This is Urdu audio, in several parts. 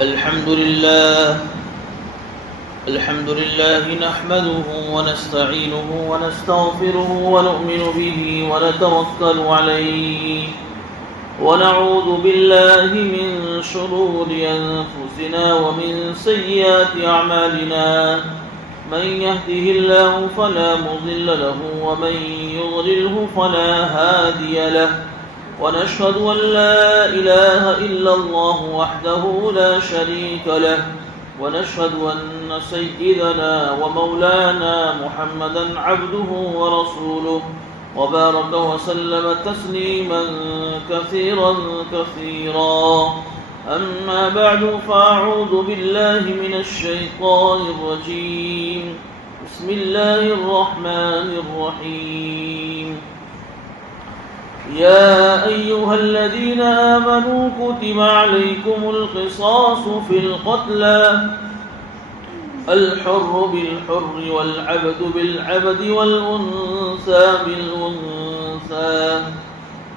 الحمد لله نحمده ونستعينه ونستغفره ونؤمن به ونتوكل عليه ونعوذ بالله من شرور أنفسنا ومن سيئات أعمالنا من يهده الله فلا مضل له ومن يضلله فلا هادي له ونشهد أن لا إله إلا الله وحده لا شريك له ونشهد أن سيدنا ومولانا محمدا عبده ورسوله وبارك وسلم تسليما كثيرا أما بعد فأعوذ بالله من الشيطان الرجيم بسم الله الرحمن الرحيم يا أيها الذين آمنوا كتب عليكم القصاص في القتلى الحر بالحر والعبد بالعبد والأنثى بالأنثى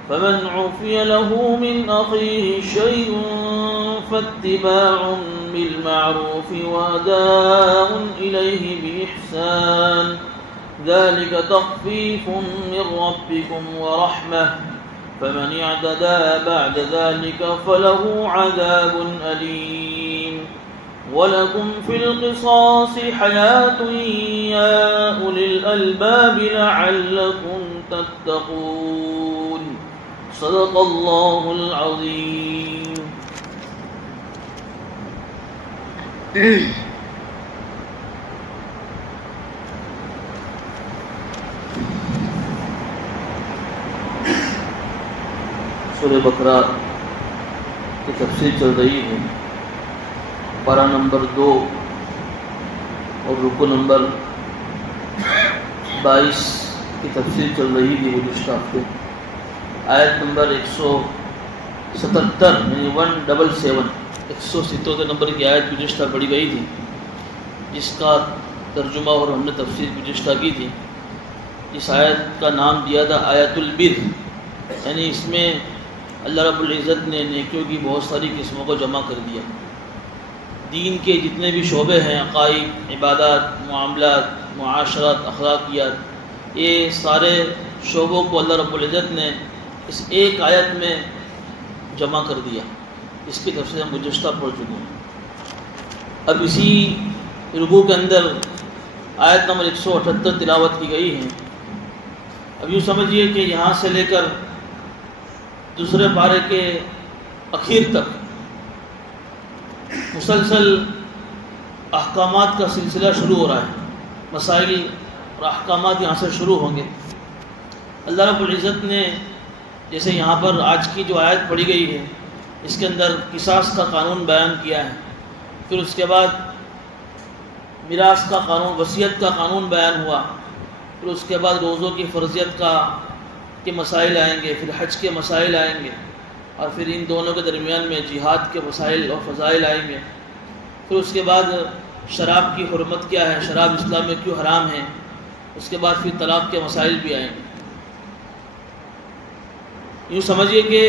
فمن عفي له من أخيه شيء فاتباع بالمعروف وأداء إليه بإحسان ذلك تخفيف من ربكم ورحمة فمن اعتدى بعد ذلك فله عذاب أليم ولكم في القصاص حياة يا أولي الألباب لعلكم تتقون صدق الله العظيم. سورہ بقرہ کی تفسیر چل رہی ہے. پارہ نمبر 2 اور رکوع نمبر 22 کی تفسیر چل رہی تھی گزشتہ ہفتے. آیت نمبر 177 یعنی 177 نمبر کی آیت گزشتہ پڑھی گئی تھی، جس کا ترجمہ اور ہم نے تفسیر گزشتہ کی تھی. اس آیت کا نام دیا تھا آیت البر، یعنی اس میں اللہ رب العزت نے نیکیوں کی بہت ساری قسموں کو جمع کر دیا. دین کے جتنے بھی شعبے ہیں، عقائد، عبادات، معاملات، معاشرات، اخلاقیات، یہ سارے شعبوں کو اللہ رب العزت نے اس ایک آیت میں جمع کر دیا. اس کی تفصیل ہم گزشتہ پڑھ چکے ہیں. اب اسی رکوع کے اندر آیت نمبر 178 تلاوت کی گئی ہے. اب یوں سمجھیے کہ یہاں سے لے کر دوسرے پارے کے اخیر تک مسلسل احکامات کا سلسلہ شروع ہو رہا ہے. مسائل اور احکامات یہاں سے شروع ہوں گے. اللہ رب العزت نے جیسے یہاں پر آج کی جو آیت پڑھی گئی ہے اس کے اندر قصاص کا قانون بیان کیا ہے. پھر اس کے بعد میراث کا قانون، وصیت کا قانون بیان ہوا. پھر اس کے بعد روزوں کی فرضیت کے مسائل آئیں گے، پھر حج کے مسائل آئیں گے، اور پھر ان دونوں کے درمیان میں جہاد کے مسائل اور فضائل آئیں گے. پھر اس کے بعد شراب کی حرمت کیا ہے، شراب اسلام میں کیوں حرام ہے. اس کے بعد پھر طلاق کے مسائل بھی آئیں گے. یوں سمجھیے کہ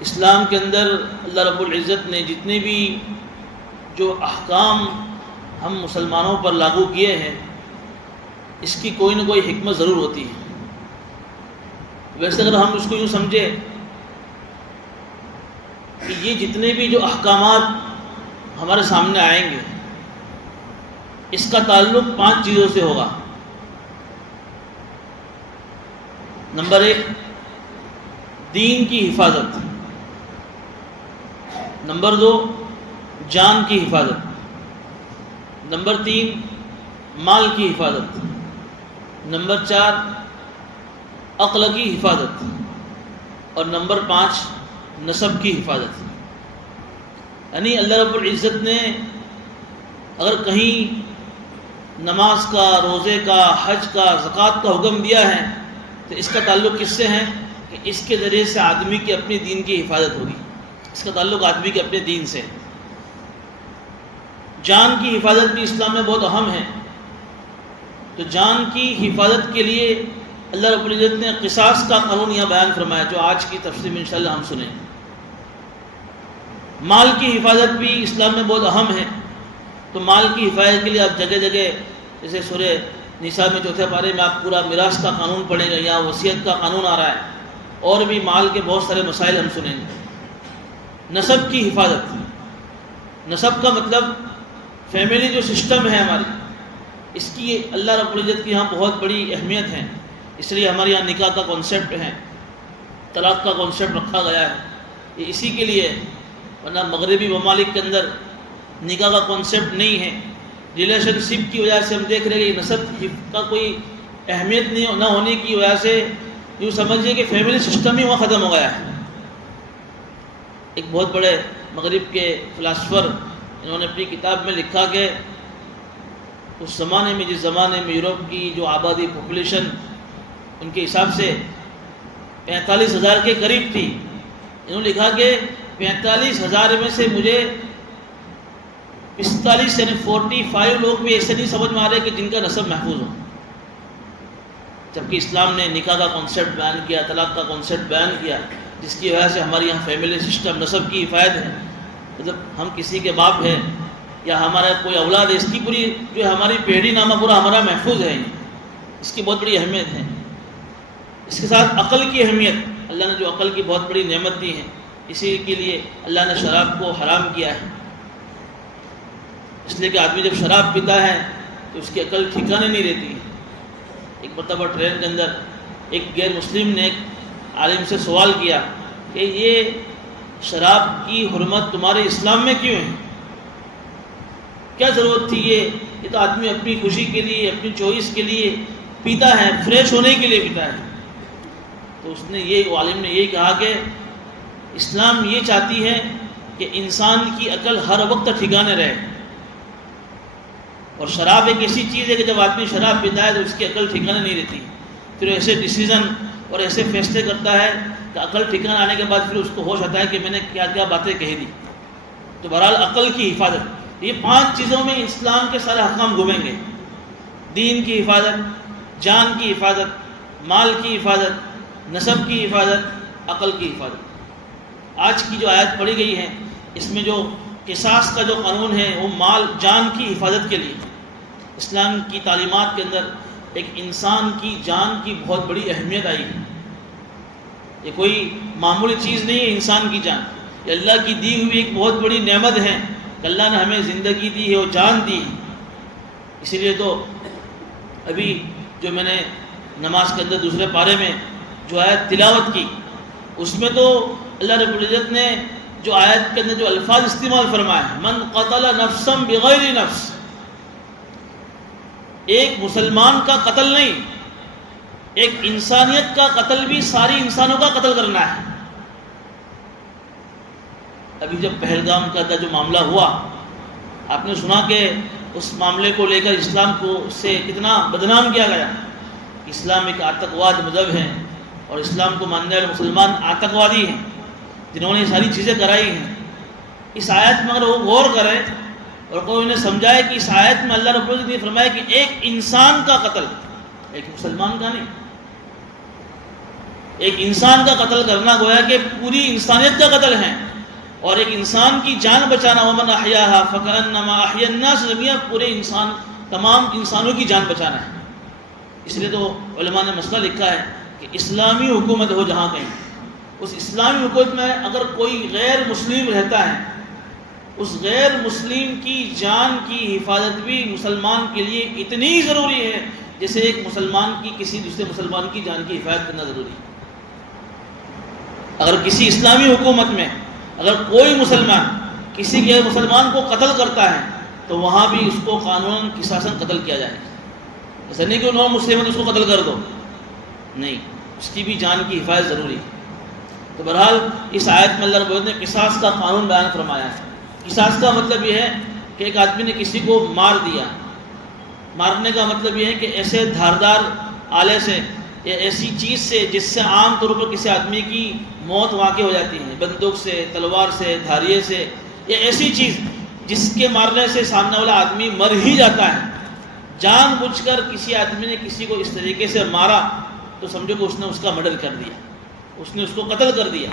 اسلام کے اندر اللہ رب العزت نے جتنے بھی جو احکام ہم مسلمانوں پر لاگو کیے ہیں اس کی کوئی نہ کوئی حکمت ضرور ہوتی ہے. ویسے اگر ہم اس کو یوں سمجھے کہ یہ جتنے بھی جو احکامات ہمارے سامنے آئیں گے اس کا تعلق 5 چیزوں سے ہوگا. نمبر 1 دین کی حفاظت. نمبر 2 جان کی حفاظت. نمبر 3 مال کی حفاظت. نمبر 4 عقل کی حفاظت. اور نمبر 5 نسب کی حفاظت. یعنی اللہ رب العزت نے اگر کہیں نماز کا، روزے کا، حج کا، زکوٰۃ کا حکم دیا ہے تو اس کا تعلق کس سے ہے کہ اس کے ذریعے سے آدمی کی اپنی دین کی حفاظت ہوگی. اس کا تعلق آدمی کے اپنے دین سے. جان کی حفاظت بھی اسلام میں بہت اہم ہے. تو جان کی حفاظت کے لیے اللہ رب العزت نے قصاص کا قانون یہاں بیان فرمایا، جو آج کی تفسیر میں انشاءاللہ ہم سنیں. مال کی حفاظت بھی اسلام میں بہت اہم ہے. تو مال کی حفاظت کے لیے آپ جگہ جگہ جیسے سورہ نساء میں چوتھے پارے میں آپ پورا میراث کا قانون پڑھیں گے, یا وصیت کا قانون آ رہا ہے, اور بھی مال کے بہت سارے مسائل ہم سنیں گے. نسب کی حفاظت, نسب کا مطلب فیملی جو سسٹم ہے ہماری, اس کی اللہ رب العزت کی یہاں بہت بڑی اہمیت ہے. اس لیے ہمارے یہاں نکاح کا کانسیپٹ ہے, طلاق کا کانسیپٹ رکھا گیا ہے, یہ اسی کے لیے. ورنہ مغربی ممالک کے اندر نکاح کا کانسیپٹ نہیں ہے. ریلیشن شپ کی وجہ سے ہم دیکھ رہے ہیں کہ نسب کا کوئی اہمیت نہ ہونے کی وجہ سے یوں سمجھیے کہ فیملی سسٹم ہی وہاں ختم ہو گیا ہے. ایک بہت بڑے مغرب کے فلاسفر انہوں نے اپنی کتاب میں لکھا کہ اس زمانے میں, جس زمانے میں یورپ کی جو آبادی پاپولیشن ان کے حساب سے 45,000 کے قریب تھی, انہوں نے لکھا کہ 45,000 میں سے مجھے 45 یعنی 45 لوگ بھی ایسے نہیں سمجھ میں آ رہے کہ جن کا نسب محفوظ ہو. جبکہ اسلام نے نکاح کا کانسیپٹ بیان کیا, طلاق کا کانسیپٹ بیان کیا, جس کی وجہ سے ہمارے یہاں فیملی سسٹم نسب کی حفاظت ہے. مطلب ہم کسی کے باپ ہیں یا ہمارا کوئی اولاد ہے, اس کی پوری جو ہماری پیڑھی نامہ پورا ہمارا محفوظ ہے. اس کی بہت بڑی اہمیت ہے. اس کے ساتھ عقل کی اہمیت, اللہ نے جو عقل کی بہت بڑی نعمت دی ہے, اسی کے لیے اللہ نے شراب کو حرام کیا ہے. اس لیے کہ آدمی جب شراب پیتا ہے تو اس کی عقل ٹھکانے نہیں رہتی. ایک مرتبہ ٹرین کے اندر ایک غیر مسلم نے ایک عالم سے سوال کیا کہ یہ شراب کی حرمت تمہارے اسلام میں کیوں ہے, کیا ضرورت تھی, یہ تو آدمی اپنی خوشی کے لیے, اپنی چوائس کے لیے پیتا ہے, فریش ہونے کے لیے پیتا ہے. تو اس نے عالم نے یہی کہا کہ اسلام یہ چاہتی ہے کہ انسان کی عقل ہر وقت ٹھکانے رہے. اور شراب ایک ایسی چیز ہے کہ جب آدمی شراب پیتا ہے تو اس کی عقل ٹھکانے نہیں رہتی, پھر ایسے ڈیسیزن اور ایسے فیصلے کرتا ہے کہ عقل ٹھکانے آنے کے بعد پھر اس کو ہوش آتا ہے کہ میں نے کیا کیا باتیں کہہ دی. تو بہرحال عقل کی حفاظت, یہ 5 چیزوں میں اسلام کے سارے احکام گھومیں گے. دین کی حفاظت, جان کی حفاظت, مال کی حفاظت, نسب کی حفاظت, عقل کی حفاظت. آج کی جو آیت پڑھی گئی ہے اس میں جو قصاص کا جو قانون ہے وہ مال جان کی حفاظت کے لیے. اسلام کی تعلیمات کے اندر ایک انسان کی جان کی بہت بڑی اہمیت آئی ہے. یہ کوئی معمولی چیز نہیں ہے. انسان کی جان یہ اللہ کی دی ہوئی ایک بہت بڑی نعمت ہے کہ اللہ نے ہمیں زندگی دی ہے اور جان دی ہے. اسی لیے تو ابھی جو میں نے نماز کے اندر دوسرے پارے میں جو آیت تلاوت کی, اس میں تو اللہ رب العزت نے جو آیت کے اندر جو الفاظ استعمال فرمائے, من قتل نفسا بغیر نفس, ایک مسلمان کا قتل نہیں, ایک انسانیت کا قتل بھی ساری انسانوں کا قتل کرنا ہے. ابھی جب پہلگام کا جو معاملہ ہوا, آپ نے سنا کہ اس معاملے کو لے کر اسلام کو اس سے کتنا بدنام کیا گیا. اسلام ایک آتنکواد مذہب ہے اور اسلام کو ماننے والے مسلمان آتنکوادی ہیں جنہوں نے یہ ساری چیزیں کرائی ہیں. اس آیت میں اگر وہ غور کریں اور کوئی انہیں سمجھائے کہ اس آیت میں اللہ رب العزت نے فرمایا کہ ایک انسان کا قتل, ایک مسلمان کا نہیں, ایک انسان کا قتل کرنا گویا کہ پوری انسانیت کا قتل ہے. اور ایک انسان کی جان بچانا, ومن احیاها فکأنما احیا الناس جميعا, پورے انسان تمام انسانوں کی جان بچانا ہے. اس لیے تو علماء نے مسئلہ لکھا ہے کہ اسلامی حکومت ہو جہاں کہیں, اس اسلامی حکومت میں اگر کوئی غیر مسلم رہتا ہے, اس غیر مسلم کی جان کی حفاظت بھی مسلمان کے لیے اتنی ضروری ہے جیسے ایک مسلمان کی کسی دوسرے مسلمان کی جان کی حفاظت کرنا ضروری ہے. اگر کسی اسلامی حکومت میں اگر کوئی مسلمان کسی غیر مسلمان کو قتل کرتا ہے تو وہاں بھی اس کو قانون قصاصاً قتل کیا جائے. ایسا نہیں کہ نو مسلم ہے تو اس کو قتل کر دو, نہیں, اس کی بھی جان کی حفاظت ضروری ہے. تو بہرحال اس آیت میں اللہ رب العزت نے قصاص کا قانون بیان فرمایا ہے. قصاص کا مطلب یہ ہے کہ ایک آدمی نے کسی کو مار دیا. مارنے کا مطلب یہ ہے کہ ایسے دھاردار آلے سے یا ایسی چیز سے جس سے عام طور پر کسی آدمی کی موت واقع ہو جاتی ہے, بندوق سے, تلوار سے, دھاریے سے, یا ایسی چیز جس کے مارنے سے سامنے والا آدمی مر ہی جاتا ہے. جان بوجھ کر کسی آدمی نے کسی کو اس طریقے سے مارا تو سمجھو کہ اس نے اس کا مرڈر کر دیا, اس نے اس کو قتل کر دیا.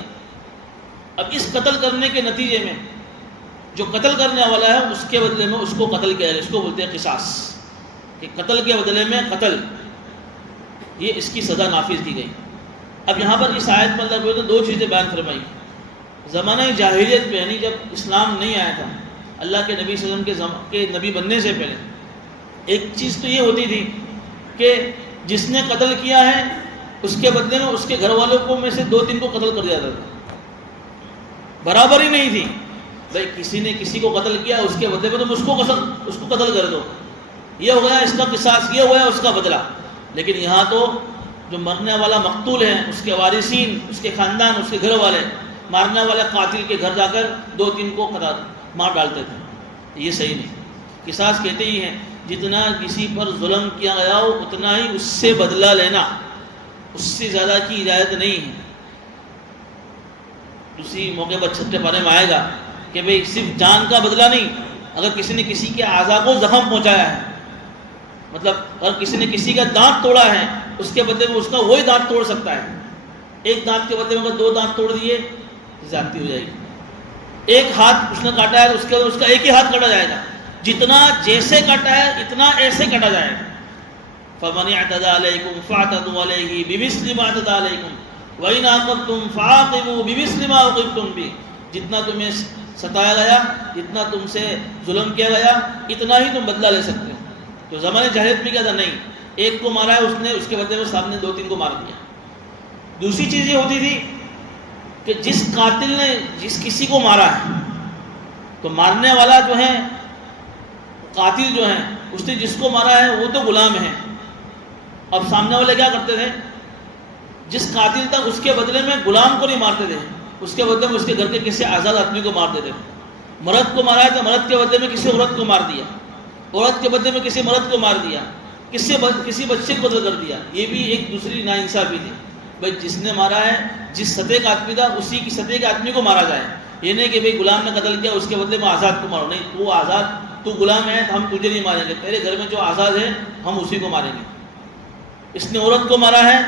اب اس قتل کرنے کے نتیجے میں جو قتل کرنے والا ہے اس کے بدلے میں اس کو قتل کیا جائے، اس کو بولتے ہیں قصاص، کہ قتل کے بدلے میں قتل، یہ اس کی سزا نافذ کی گئی۔ اب یہاں پر اس آیت میں اللہ نے دو چیزیں بیان فرمائی۔ زمانہ جاہلیت میں، یعنی جب اسلام نہیں آیا تھا، اللہ کے نبی صلی اللہ علیہ وسلم کے نبی بننے سے پہلے، ایک چیز تو یہ ہوتی تھی کہ جس نے قتل کیا ہے اس کے بدلے میں اس کے گھر والوں کو میں سے 2-3 کو قتل کر دیا جاتا تھا، برابری نہیں تھی، بھائی کسی نے کسی کو قتل کیا اس کے بدلے میں تم اس کو قتل کر دو، یہ ہو گیا اس کا قصاص، یہ ہو گیا اس کا بدلہ۔ لیکن یہاں تو جو مرنے والا مقتول ہے، اس کے وارثین، اس کے خاندان، اس کے گھر والے، مارنے والے قاتل کے گھر جا کر 2-3 کو مار ڈالتے تھے، یہ صحیح نہیں۔ قصاص کہتے ہی ہیں جتنا کسی پر ظلم کیا گیا ہو اتنا ہی اس سے بدلہ لینا، اس سے زیادہ کی اجازت نہیں ہے۔ دوسری موقع پر چھٹے پارے میں آئے گا کہ بھئی صرف جان کا بدلہ نہیں، اگر کسی نے کسی کے اعضاء کو زخم پہنچایا ہے، مطلب اگر کسی نے کسی کا دانت توڑا ہے اس کے بدلے میں اس کا وہی دانت توڑ سکتا ہے، ایک دانت کے بدلے میں اگر 2 دانت توڑ دیے زیادتی ہو جائے گی۔ ایک ہاتھ اس نے کاٹا ہے اس کے اس کا ایک ہی ہاتھ کاٹا جائے گا، جتنا جیسے کاٹا ہے اتنا ایسے کاٹا جائے گا۔ فَمَنِ اعْتَدَىٰ عَلَيْكُمْ فَاعْتَدُوا عَلَيْهِ بِمِثْلِ مَا اعْتَدَىٰ عَلَيْكُمْ وَإِنْ عَاقَبْتُمْ فَعَاقِبُوا بِمِثْلِ مَا عُوقِبْتُمْ بِهِ، جتنا تمہیں ستایا گیا، جتنا تم سے ظلم کیا گیا، اتنا ہی تم بدلہ لے سکتے ہو۔ تو زمانے جاہلیت میں کیا تھا، نہیں، ایک کو مارا ہے اس نے، اس کے بدلے میں سامنے 2-3 کو مار دیا۔ دوسری چیز یہ ہوتی تھی کہ جس قاتل نے جس کسی کو مارا ہے تو مارنے والا جو ہے، قاتل جو ہے، اس نے جس کو مارا ہے وہ تو غلام ہے۔ اب سامنے والے کیا کرتے تھے، جس قاتل تھا اس کے بدلے میں غلام کو نہیں مارتے تھے، اس کے بدلے میں اس کے گھر کے کسی آزاد آدمی کو مار دیتے تھے۔ مرد کو مارا ہے تو مرد کے بدلے میں کسی عورت کو مار دیا، عورت کے بدلے میں کسی مرد کو مار دیا، کسی بچے کو قتل کر دیا۔ یہ بھی ایک دوسری ناانصافی تھی، بھائی جس نے مارا ہے، جس سطح کا آدمی تھا اسی کی سطح کے آدمی کو مارا جائے۔ یہ نہیں کہ بھائی غلام نے قتل کیا اس کے بدلے میں آزاد کو مارو، نہیں، تو آزاد، تو غلام ہے تو ہم تجھے نہیں ماریں گے، تیرے گھر میں جو آزاد ہے ہم اسی کو ماریں گے۔ اس نے عورت کو مارا ہے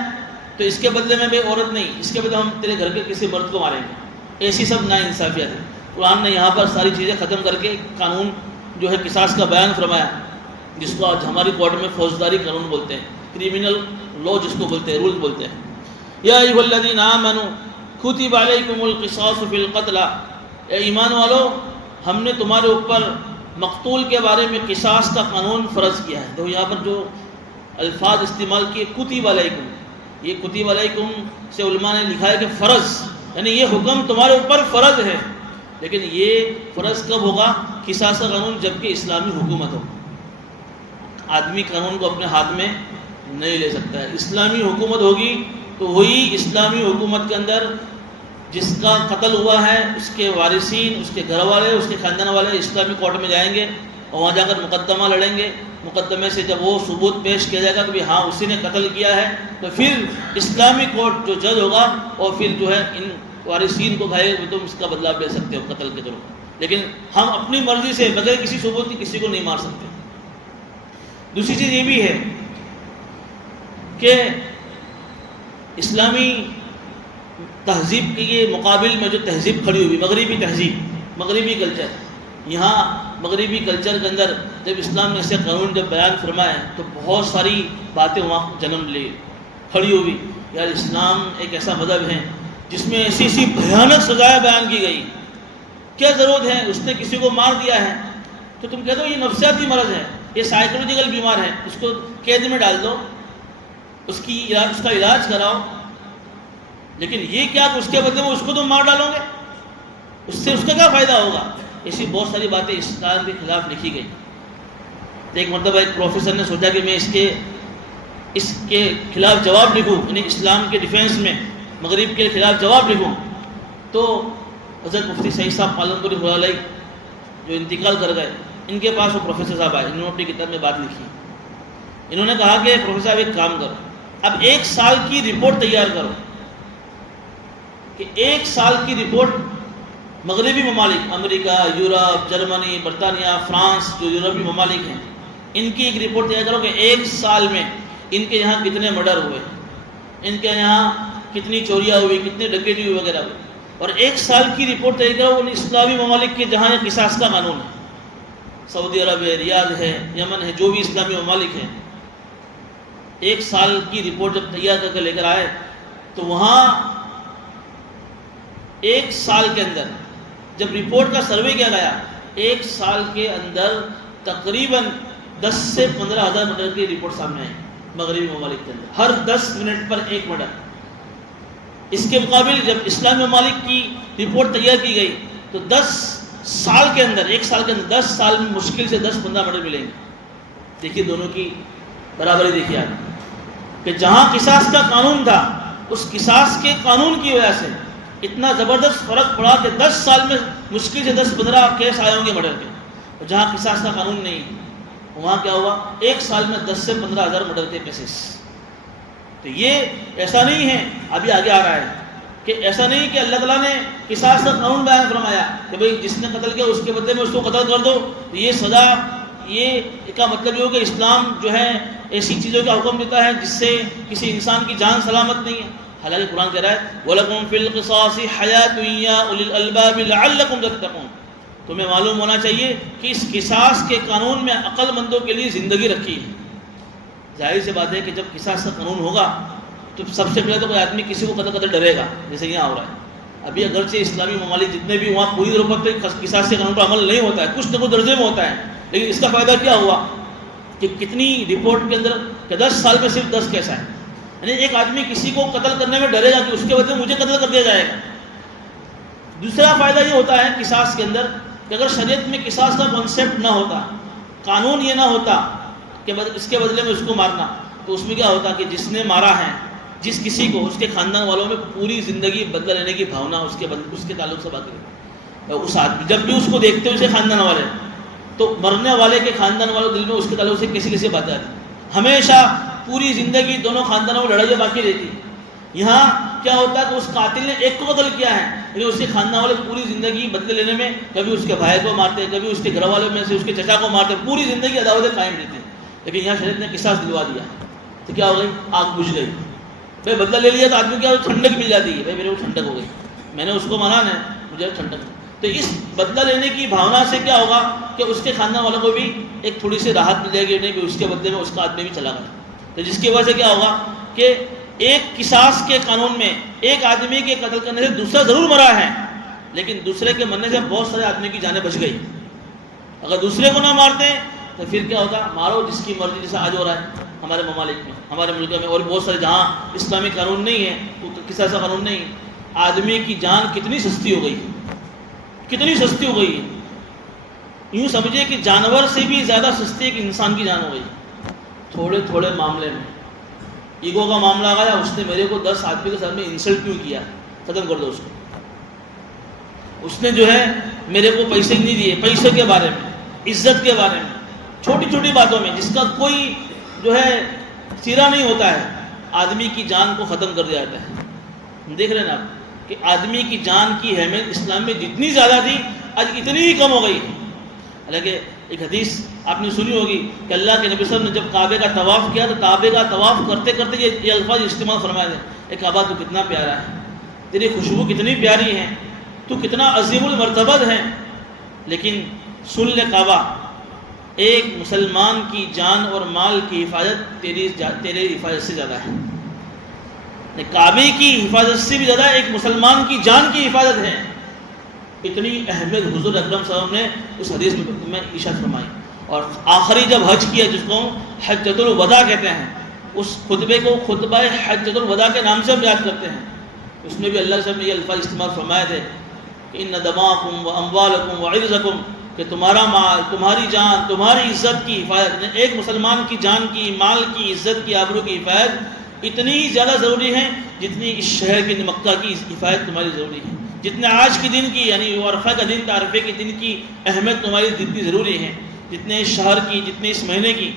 تو اس کے بدلے میں بھائی عورت نہیں، اس کے بدلے ہم تیرے گھر کے کسی مرد کو ماریں گے۔ ایسی سب ناانصافیت ہے۔ قرآن نے یہاں پر ساری چیزیں ختم کر کے قانون جو ہے قصاص کا بیان فرمایا، جس کو آج ہماری کورٹ میں فوجداری قانون بولتے ہیں، کریمنل لا جس کو بولتے ہیں، رول بولتے ہیں۔ یا ایھا الذین آمنوا کتب علیکم القصاص فی القتل، اے ایمان والو ہم نے تمہارے اوپر مقتول کے بارے میں قصاص کا قانون فرض کیا ہے۔ تو یہاں پر جو الفاظ استعمال کیے کتب علیکم، یہ کتب علیکم سے علماء نے لکھا ہے کہ فرض، یعنی یہ حکم تمہارے اوپر فرض ہے۔ لیکن یہ فرض کب ہوگا، قصاص کا قانون جبکہ اسلامی حکومت ہو۔ آدمی قانون کو اپنے ہاتھ میں نہیں لے سکتا ہے۔ اسلامی حکومت ہوگی تو وہی اسلامی حکومت کے اندر جس کا قتل ہوا ہے اس کے وارثین، اس کے گھر والے، اس کے خاندان والے اسلامی کورٹ میں جائیں گے اور وہاں جا کر مقدمہ لڑیں گے۔ مقدمے سے جب وہ ثبوت پیش کیا جائے گا کہ ہاں اسی نے قتل کیا ہے، تو پھر اسلامی کورٹ جو جج ہوگا اور پھر جو ہے ان وارثین کو کہے کہ تم اس کا بدلہ لے سکتے ہو قتل کے طور پر، لیکن ہم اپنی مرضی سے بغیر کسی ثبوت کی کسی کو نہیں مار سکتے۔ دوسری چیز یہ بھی ہے کہ اسلامی تہذیب کے مقابل میں جو تہذیب کھڑی ہوئی، مغربی تہذیب، مغربی کلچر، یہاں مغربی کلچر کے اندر جب اسلام نے ایسے قانون جب بیان فرمائے تو بہت ساری باتیں وہاں جنم لی، کھڑی ہوئی۔ یار اسلام ایک ایسا مذہب ہے جس میں ایسی ایسی بھیانک سزائیں بیان کی گئی، کیا ضرورت ہے، اس نے کسی کو مار دیا ہے تو تم کہہ دو یہ نفسیاتی مرض ہے، یہ سائیکولوجیکل بیمار ہے، اس کو قید میں ڈال دو، اس کا علاج کراؤ۔ لیکن یہ کیا کہ اس کے بدلے میں اس کو تم مار ڈالو گے، اس سے اس کا کیا فائدہ ہوگا؟ ایسی بہت ساری باتیں اسلام کے خلاف لکھی گئی۔ ایک مرتبہ ایک پروفیسر نے سوچا کہ میں اس کے خلاف جواب لکھوں، یعنی اسلام کے ڈیفینس میں مغرب کے خلاف جواب لکھوں، تو حضرت مفتی سعید صاحب پالنپوری رحمۃ اللہ علیہ جو انتقال کر گئے، ان کے پاس وہ پروفیسر صاحب آئے، انہوں نے اپنی کتاب میں بات لکھی۔ انہوں نے کہا کہ پروفیسر صاحب ایک کام کرو، اب 1 سال کی رپورٹ تیار کرو کہ 1 سال کی رپورٹ مغربی ممالک، امریکہ، یورپ، جرمنی، برطانیہ، فرانس، جو یورپی ممالک ہیں، ان کی ایک رپورٹ تیار کرو کہ 1 سال میں ان کے یہاں کتنے مرڈر ہوئے، ان کے یہاں کتنی چوریاں ہوئی، کتنی ڈکیتی ہوئی وغیرہ ہوئی۔ اور 1 سال کی رپورٹ تیار کرو ان اسلامی ممالک کے جہاں یہ قصاص کا قانون ہے، سعودی عرب ہے، ریاض ہے، یمن ہے، جو بھی اسلامی ممالک ہیں، 1 سال کی رپورٹ جب تیار کر کے لے کر آئے تو وہاں 1 سال کے اندر جب رپورٹ کا سروے کیا گیا، 1 سال کے اندر تقریباً 10 سے 15 ہزار مرڈر کی رپورٹ سامنے آئی مغربی ممالک کے اندر، ہر 10 منٹ پر 1 مرڈر۔ اس کے مقابل جب اسلامی ممالک کی رپورٹ تیار کی گئی تو 10 سال کے اندر، 1 سال کے اندر 10 سال میں مشکل سے 10-15 مرڈر ملیں گے۔ دیکھیے دونوں کی برابری دیکھیے آپ کہ جہاں قصاص کا قانون تھا اس قصاص کے قانون کی وجہ سے اتنا زبردست فرق پڑا کہ 10 سال میں مشکل سے 10-15 کیس آئے ہوں گے مرڈر کے، اور جہاں قصاص کا قانون نہیں وہاں کیا ہوا 1 سال میں 10 سے 15 ہزار مرڈر کے کیسز۔ تو یہ ایسا نہیں ہے، ابھی آگے آ رہا ہے کہ ایسا نہیں کہ اللہ تعالیٰ نے قصاص کا قانون بیان فرمایا کہ بھئی جس نے قتل کیا اس کے بدلے میں اس کو قتل کر دو، یہ سزا، یہ کا مطلب یہ ہو کہ اسلام جو ہے ایسی چیزوں کا حکم دیتا ہے جس سے کسی انسان کی جان سلامت نہیں ہے۔ حالانکہ قرآن کہہ رہا ہے وَلَكُمْ فِي الْقِصَاصِ حَيَاةٌ يَا أُولِي الْأَلْبَابِ لَعَلَّكُمْ تَتَّقُونَ۔ تمہیں معلوم ہونا چاہیے کہ اس قصاص کے قانون میں عقل مندوں کے لیے زندگی رکھی ہے۔ ظاہر سی بات ہے کہ جب قصاص کا قانون ہوگا تو سب سے پہلے تو کوئی آدمی کسی کو قتل ڈرے گا، جیسے یہاں ہو رہا ہے۔ ابھی اگرچہ اسلامی ممالک جتنے بھی وہاں پوری طور پر قصاص کے قانون پر عمل نہیں ہوتا ہے، کچھ نہ کچھ درجے میں ہوتا ہے، لیکن اس کا فائدہ کیا ہوا کہ کتنی رپورٹ کے اندر کہ 10 سال میں صرف 10 کیس آئے۔ یعنی ایک آدمی کسی کو قتل کرنے میں ڈرے گا کہ اس کے بدلے مجھے قتل کر دیا جائے گا۔ دوسرا فائدہ یہ ہوتا ہے قصاص کے اندر کہ اگر شریعت میں قصاص کا کانسیپٹ نہ ہوتا، قانون یہ نہ ہوتا کہ اس کے بدلے میں اس کو مارنا، تو اس میں کیا ہوتا کہ جس نے مارا ہے جس کسی کو، اس کے خاندان والوں میں پوری زندگی بدلہ لینے کی بھاونا اس کے تعلق سے باقی رہتی۔ اس آدمی جب بھی اس کو دیکھتے ہیں اسے خاندان والے تو مرنے والے کے خاندان والوں دل میں اس کے تعلق سے کیسی کیسی باتیں آتی، ہمیشہ پوری زندگی دونوں خاندانوں میں لڑائیاں باقی رہتی۔ یہاں کیا ہوتا ہے کہ اس قاتل نے ایک کو قتل کیا ہے لیکن اس کے خاندان والے پوری زندگی بدلے لینے میں کبھی اس کے بھائی کو مارتے، کبھی اس کے گھر والوں میں سے اس کے چچا کو مارتے، پوری زندگی عداوتیں قائم رہتی ہیں۔ لیکن یہاں شریعت نے قصاص دلوا دیا تو کیا ہو گئی، آگ بجھ گئی۔ بھائی بدلہ لے لیا تو آدمی کیا ٹھنڈک مل جاتی ہے، بھائی میرے کو ٹھنڈک ہو گئی، میں نے اس کو مارا نا مجھے ٹھنڈک۔ تو اس بدلہ لینے کی بھاونا سے کیا ہوگا کہ اس کے خاندان والوں کو بھی ایک تھوڑی سی راحت مل جائے گی، نہیں کہ اس کے بدلے میں اس کا آدمی بھی چلا گیا۔ تو جس کی وجہ سے کیا ہوگا کہ ایک قصاص کے قانون میں ایک آدمی کے قتل کرنے سے دوسرا ضرور مرا ہے، لیکن دوسرے کے مرنے سے بہت سارے آدمی کی جانیں بچ گئی۔ اگر دوسرے کو نہ مارتے تو پھر کیا ہوتا، مارو جس کی مرضی، جیسا آج ہو رہا ہے ہمارے ممالک میں، ہمارے ملکوں میں، اور بہت سارے جہاں اسلامی قانون نہیں ہے، تو قصاص کا قانون نہیں ہے، آدمی کی جان کتنی سستی ہو گئی، کتنی سستی ہو گئی ہے۔ یوں سمجھے کہ جانور سے بھی زیادہ سستی ایک انسان کی جان ہو گئی، تھوڑے تھوڑے معاملے میں۔ ایگو کا معاملہ آ گیا، اس نے میرے کو 10 آدمی کے سامنے انسلٹ کیوں کیا، ختم کر دو اس کو۔ اس نے جو ہے میرے کو پیسے نہیں دیے، پیسے کے بارے میں، عزت کے بارے میں، چھوٹی چھوٹی باتوں میں جس کا کوئی جو ہے سیرا نہیں ہوتا ہے، آدمی کی جان کو ختم کر دیا جاتا ہے۔ دیکھ رہے ہیں نا آپ کہ آدمی کی جان کی اہمیت اسلام میں جتنی زیادہ تھی آج اتنی ہی کم ہو گئی۔ حالانکہ ایک حدیث آپ نے سنی ہوگی کہ اللہ کے نبی صلی اللہ علیہ وسلم نے جب کعبے کا طواف کیا تو کعبے کا طواف کرتے کرتے یہ الفاظ استعمال فرمائے تھے، اے کعبہ تو کتنا پیارا ہے، تیری خوشبو کتنی پیاری ہے، تو کتنا عظیم المرتبت ہے، لیکن سن لے کعبہ، ایک مسلمان کی جان اور مال کی حفاظت تیرے حفاظت سے زیادہ ہے، کعبے کی حفاظت سے بھی زیادہ ایک مسلمان کی جان کی حفاظت ہے۔ اتنی اہمیت حضور اکرم صلی اللہ علیہ وسلم نے اس حدیث میں ارشاد فرمائی۔ اور آخری جب حج کیا، جس کو حجۃ الوداع کہتے ہیں، اس خطبے کو خطبہ حجۃ الوداع کے نام سے ہم یاد کرتے ہیں، اس میں بھی اللہ صلی اللہ علیہ وسلم نے یہ الفاظ استعمال فرمائے تھے کہ ان دماءکم و اموالکم و عرضکم، کہ تمہارا مال، تمہاری جان، تمہاری عزت کی حفاظت، ایک مسلمان کی جان کی، مال کی، عزت کی، آبرو کی حفاظت اتنی زیادہ ضروری ہے جتنی اس شہر کی مکہ کی حفاظت تمہاری ضروری ہے، جتنے آج کے دن کی یعنی عرفہ کا دن، عرفے کے دن کی اہمیت تمہاری جتنی ضروری ہے، جتنے اس شہر کی، جتنے اس مہینے کی،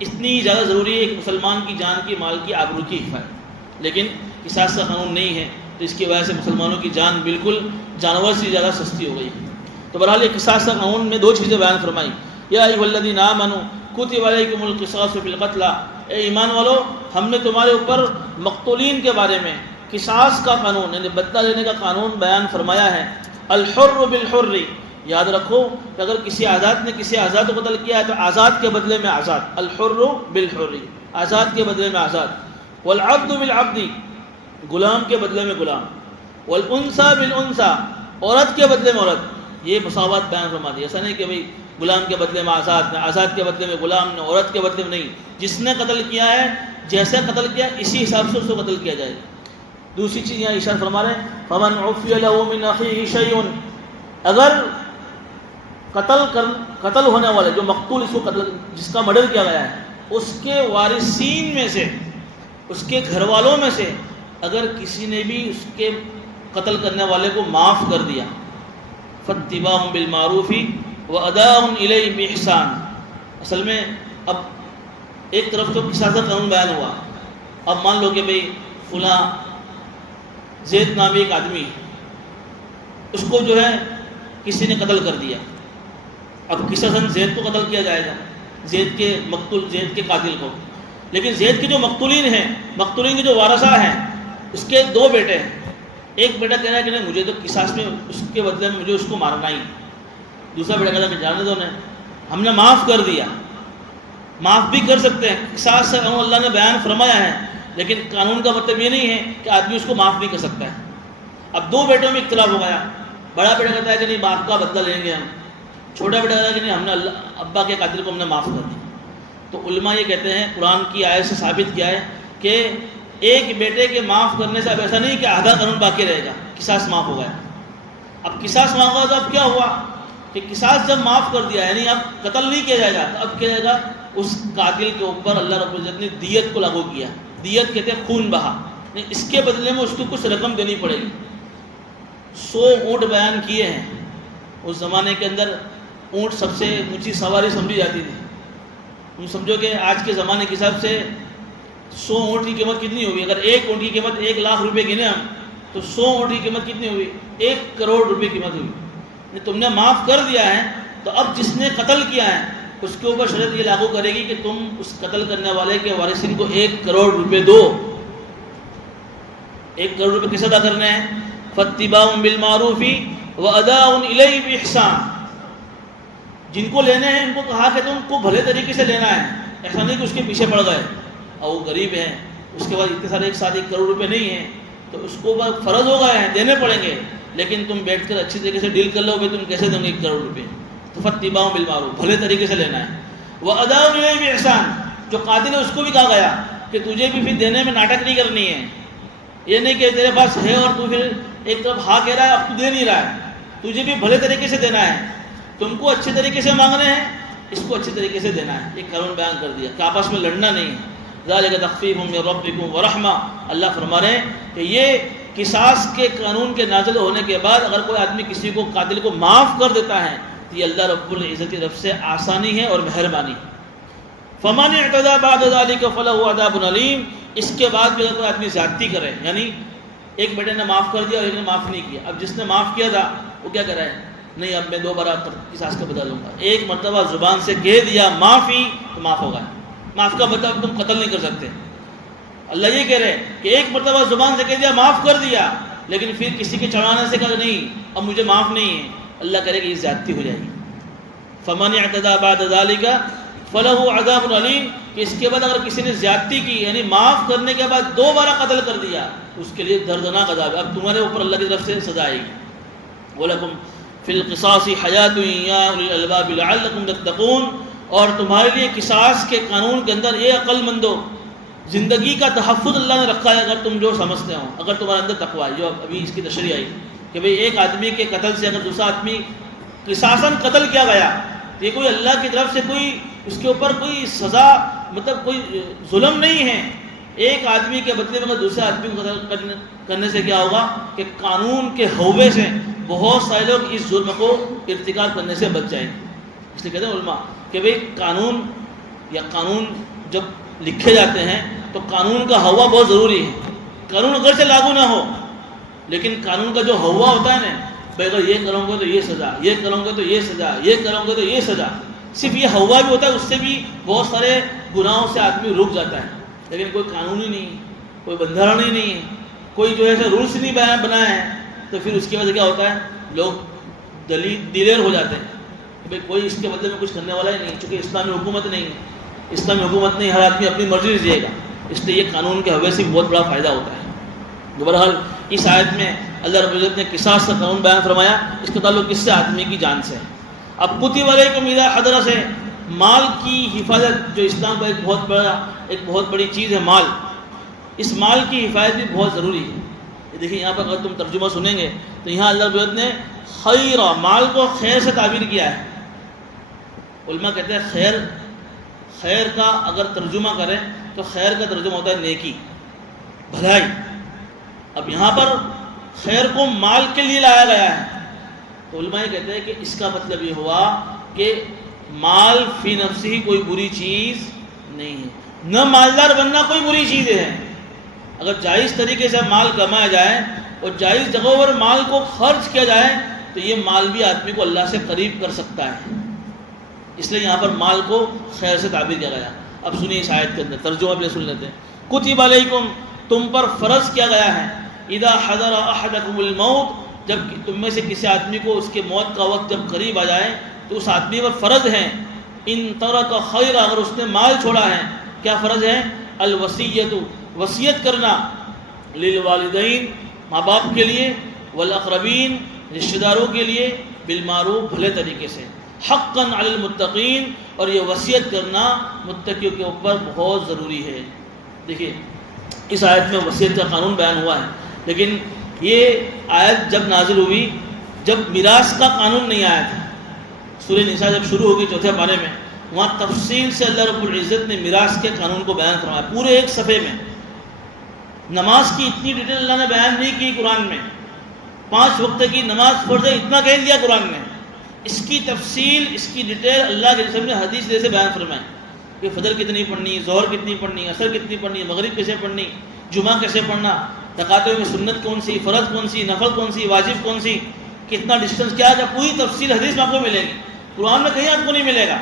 اتنی زیادہ ضروری ہے ایک مسلمان کی جان کی، مال کی، آبرو کی حفاظت۔ لیکن قصاص کا قانون نہیں ہے تو اس کی وجہ سے مسلمانوں کی جان بالکل جانور سے زیادہ سستی ہو گئی۔ تو بہرحال قصاص کا قانون میں 2 چیزیں بیان فرمائی، یا ایھا الذین آمنوا کتب علیکم القصاص فی القتلی، اے ایمان والو ہم نے تمہارے اوپر مقتولین کے بارے میں قصاص کا قانون یعنی بدلہ لینے کا قانون بیان فرمایا ہے. الحر بالحر، یاد رکھو کہ اگر کسی آزاد نے کسی آزاد کو قتل کیا ہے تو آزاد کے بدلے میں آزاد، الحر بالحر، آزاد کے بدلے میں آزاد. والعبد بالعبد، غلام کے بدلے میں غلام. والانثى بالانثى، عورت کے بدلے میں عورت. یہ مساوات بیان فرما دی. ایسا نہیں کہ بھئی غلام کے بدلے میں آزاد، آزاد کے بدلے میں غلام، نے عورت کے بدلے میں نہیں. جس نے قتل کیا ہے جیسے قتل کیا اسی حساب سے اس کو قتل کیا جائے. دوسری چیز یہاں ارشاد فرما رہے ہیں فمن عفی له من اخیہ شیء، اگر قتل ہونے والے جو مقتول، اس کو قتل جس کا مرڈر کیا گیا ہے، اس کے وارثین میں سے، اس کے گھر والوں میں سے اگر کسی نے بھی اس کے قتل کرنے والے کو معاف کر دیا، فاتباع بالمعروف واداء الیہ باحسان. اصل میں اب ایک طرف تو قصاص کا قانون بیان ہوا. اب مان لو کہ بھئی فلاں زید نامی ایک آدمی، اس کو جو ہے کسی نے قتل کر دیا. اب قصاصاً زید کو قتل کیا جائے گا، زید کے مقتول، زید کے قاتل کو. لیکن زید کے جو مقتولین ہیں، مقتولین کے جو وارثہ ہیں، اس کے دو بیٹے ہیں. ایک بیٹا کہہ رہا ہے کہ نہیں مجھے تو قصاص میں اس کے بدلے میں مجھے اس کو مارنا ہی. دوسرا بیٹا کہتا ہے کہ جانے دو، ہم نے معاف کر دیا. معاف بھی کر سکتے ہیں، قصاص سے اللہ نے بیان فرمایا ہے، لیکن قانون کا مطلب یہ نہیں ہے کہ آدمی اس کو معاف بھی کر سکتا ہے. اب دو بیٹوں میں اختلاف ہو گیا. بڑا بیٹا کہتا ہے کہ نہیں باپ کا بدلہ لیں گے ہم. چھوٹا بیٹا کہتا ہے کہ نہیں ہم نے ابا کے قاتل کو ہم نے معاف کر دیا. تو علماء یہ کہتے ہیں قرآن کی آیت سے ثابت کیا ہے کہ ایک بیٹے کے معاف کرنے سے اب ایسا نہیں کہ آدھا قانون باقی رہے گا، قصاص معاف ہو گیا. اب قصاص معاف ہوا تو اب کیا ہوا کہ قصاص جب معاف کر دیا یعنی اب قتل نہیں کیا جائے گا، تو اب کیا جائے گا اس قاتل کے اوپر اللہ رب العزت نے دیت کو لاگو کیا. دیت کہتے ہیں خون بہا، اس کے بدلے میں اس کو کچھ رقم دینی پڑے گی. 100 اونٹ بیان کیے ہیں. اس زمانے کے اندر اونٹ سب سے اونچی سواری سمجھی جاتی تھی. تم سمجھو کہ آج کے زمانے کے حساب سے 100 اونٹ کی قیمت کتنی ہوگی؟ اگر ایک اونٹ کی قیمت 1 لاکھ روپے گنے ہم تو 100 اونٹ کی قیمت کتنی ہوئی؟ 1 کروڑ روپے قیمت ہوئی. تم نے معاف کر دیا ہے تو اب جس نے قتل کیا ہے اس کے اوپر شریعت یہ لاگو کرے گی کہ تم اس قتل کرنے والے کے وارثین کو 1 کروڑ روپے دو. 1 کروڑ روپے کیسے ادا کرنے ہیں؟ فاتباع بالمعروف واداء الیہ باحسان. جن کو لینے ہیں ان کو کہا کہ تم کو بھلے طریقے سے لینا ہے. ایسا نہیں کہ اس کے پیچھے پڑ گئے اور وہ غریب ہیں، اس کے بعد اتنے سارے ایک ساتھ 1 کروڑ روپے نہیں ہیں تو اس کو فرض ہو گئے ہیں، دینے پڑیں گے. لیکن تم بیٹھ کر اچھی طریقے سے ڈیل کر لو، تم کیسے دو گے 1 کروڑ روپے؟ تو فاتباع بالمعروف، بھلے طریقے سے لینا ہے. واداء الیہ باحسان، جو قاتل ہے اس کو بھی کہا گیا کہ تجھے بھی پھر دینے میں ناٹک نہیں کرنی ہے. یہ نہیں کہ تیرے پاس ہے اور تو پھر ایک طرف ہاں کہہ رہا ہے اب تو دے نہیں رہا ہے. تجھے بھی بھلے طریقے سے دینا ہے. تم کو اچھے طریقے سے مانگنے ہیں، اس کو اچھے طریقے سے دینا ہے. ایک قانون بیان کر دیا کہ آپس میں لڑنا نہیں ہے. ذالک تخفیف من ربکم ورحمہ. اللہ فرما رہے ہیں کہ یہ قصاص کے قانون کے نازل ہونے کے بعد اگر کوئی آدمی کسی کو قاتل کو معاف کر دیتا ہے تو یہ اللہ رب العزت کی طرف سے آسانی ہے اور مہربانی. فمن اعتدى بعد ذلك فله عذاب علیم. اس کے بعد بھی اگر کوئی آدمی زیادتی کرے، یعنی ایک بیٹے نے معاف کر دیا اور ایک نے معاف نہیں کیا، اب جس نے معاف کیا تھا وہ کیا کر رہا ہے؟ نہیں اب میں دوبارہ قصاص کا بدلہ لوں گا. ایک مرتبہ زبان سے کہہ دیا معافی تو معاف ہوگا. معاف کا مطلب تم قتل نہیں کر سکتے. اللہ یہ کہہ رہے ہیں کہ ایک مرتبہ زبان سے کہہ دیا معاف کر دیا، لیکن پھر کسی کے چڑھانے سے کہا نہیں اب مجھے معاف نہیں ہے، اللہ کرے کہ یہ زیادتی ہو جائے گی. فمن اعتدى بعد ذلك فله عذاب علیم. کہ اس کے بعد اگر کسی نے زیادتی کی یعنی معاف کرنے کے بعد دوبارہ قتل کر دیا اس کے لیے دردناک عذاب ہے. اب تمہارے اوپر اللہ کی طرف سے سزا آئے گی. وَلَكُمْ فِي الْقِصَاصِ حَيَاةٌ يَا أُولِي الْأَلْبَابِ لَعَلَّكُمْ تَتَّقُونَ. اور تمہارے لیے قصاص کے قانون کے اندر یہ عقل مندو زندگی کا تحفظ اللہ نے رکھا ہے اگر تم جو سمجھتے ہو، اگر تمہارے اندر تقوی ہے. جو ابھی اس کی تشریح آئی کہ بھئی ایک آدمی کے قتل سے اگر دوسرا آدمی قصاصاً قتل کیا گیا تو یہ کوئی اللہ کی طرف سے کوئی اس کے اوپر کوئی سزا مطلب کوئی ظلم نہیں ہے. ایک آدمی کے بدلے میں دوسرے آدمی کو قتل کرنے سے کیا ہوگا کہ قانون کے ہوبے سے بہت سارے لوگ اس ظلم کو ارتکاب کرنے سے بچ جائیں گے. اس لیے کہتے ہیں علماء کہ بھئی قانون یا قانون جب لکھے جاتے ہیں تو قانون کا ہوا بہت ضروری ہے. قانون اگرچہ لاگو نہ ہو لیکن قانون کا جو ہوا ہوتا ہے نا، بھائی اگر یہ کروں گے تو یہ سزا، یہ کروں گے تو یہ سزا، یہ کروں گے تو یہ سزا، صرف یہ ہوا بھی ہوتا ہے، اس سے بھی بہت سارے گناہوں سے آدمی رک جاتا ہے. لیکن کوئی قانون ہی نہیں، کوئی بندھرن ہی نہیں ہے. کوئی جو ہے رولس نہیں بنائے ہیں تو پھر اس کی وجہ سے کیا ہوتا ہے، لوگ دلیر ہو جاتے ہیں کہ بھئی کوئی اس کے بدلے میں کچھ کرنے والا ہی نہیں، چونکہ اسلامی حکومت نہیں ہے، اسلامی حکومت نہیں، ہر آدمی اپنی مرضی سے جیے گا، اس لیے یہ قانون کے حوالے سے بہت بڑا فائدہ ہوتا ہے۔ بہرحال اس آیت میں اللہ رب العزت نے قصاص کا قانون بیان فرمایا، اس کا تعلق کس سے؟ آدمی کی جان سے۔ اب کتب علیکم اذا حضر سے مال کی حفاظت، جو اسلام کا ایک بہت بڑی چیز ہے مال، اس مال کی حفاظت بھی بہت ضروری ہے۔ دیکھیں یہاں پر اگر تم ترجمہ سنیں گے تو یہاں اللہ رب العزت نے خیر، مال کو خیر سے تعبیر کیا ہے۔ علماء کہتے ہیں خیر کا اگر ترجمہ کریں تو خیر کا ترجمہ ہوتا ہے نیکی، بھلائی۔ اب یہاں پر خیر کو مال کے لیے لایا گیا ہے، تو علماء یہ کہتے ہیں کہ اس کا مطلب یہ ہوا کہ مال فی نفسی ہی کوئی بری چیز نہیں ہے، نہ مالدار بننا کوئی بری چیز ہے۔ اگر جائز طریقے سے مال کمایا جائے اور جائز جگہوں پر مال کو خرچ کیا جائے تو یہ مال بھی آدمی کو اللہ سے قریب کر سکتا ہے، اس لیے یہاں پر مال کو خیر سے تعبیر کیا گیا۔ اب سنیے اس آیت کے اندر ترجمہ بھی سن لیتے ہیں۔ کتب علیکم، تم پر فرض کیا گیا ہے، اذا حضر احدکم الموت، جب تم میں سے کسی آدمی کو اس کے موت کا وقت جب قریب آ جائے تو اس آدمی پر فرض ہے، ان ترک خیر، اگر اس نے مال چھوڑا ہے، کیا فرض ہے؟ الوصیۃ، وصیت کرنا، للوالدین، ماں باپ کے لیے، والاقربین، رشتہ داروں کے لیے، بالمعروف، بھلے طریقے سے، حقا علی المتقین، اور یہ وصیت کرنا متقیوں کے اوپر بہت ضروری ہے۔ دیکھیے اس آیت میں وصیت کا قانون بیان ہوا ہے، لیکن یہ آیت جب نازل ہوئی جب میراث کا قانون نہیں آیا تھا۔ سورہ نساء جب شروع ہوگی 4 پارے میں، وہاں تفصیل سے اللہ رب العزت نے میراث کے قانون کو بیان فرمایا، پورے ایک صفحے میں۔ نماز کی اتنی ڈیٹیل اللہ نے بیان نہیں کی قرآن میں، 5 وقت کی نماز فرض ہے اتنا کہہ دیا قرآن نے، اس کی تفصیل، اس کی ڈیٹیل اللہ کے رسول نے حدیث جیسے بیان فرمائی کہ فجر کتنی پڑھنی، ظہر کتنی پڑھنی، عصر کتنی پڑھنی، مغرب کیسے پڑھنی، جمعہ کیسے پڑھنا، رکعتوں میں سنت کون سی، فرض کون سی، نفل کون سی، واجب کون سی، کتنا ڈسٹنس کیا ہے، پوری تفصیل حدیث میں آپ کو ملے گی، قرآن میں کہیں آپ کو نہیں ملے گا۔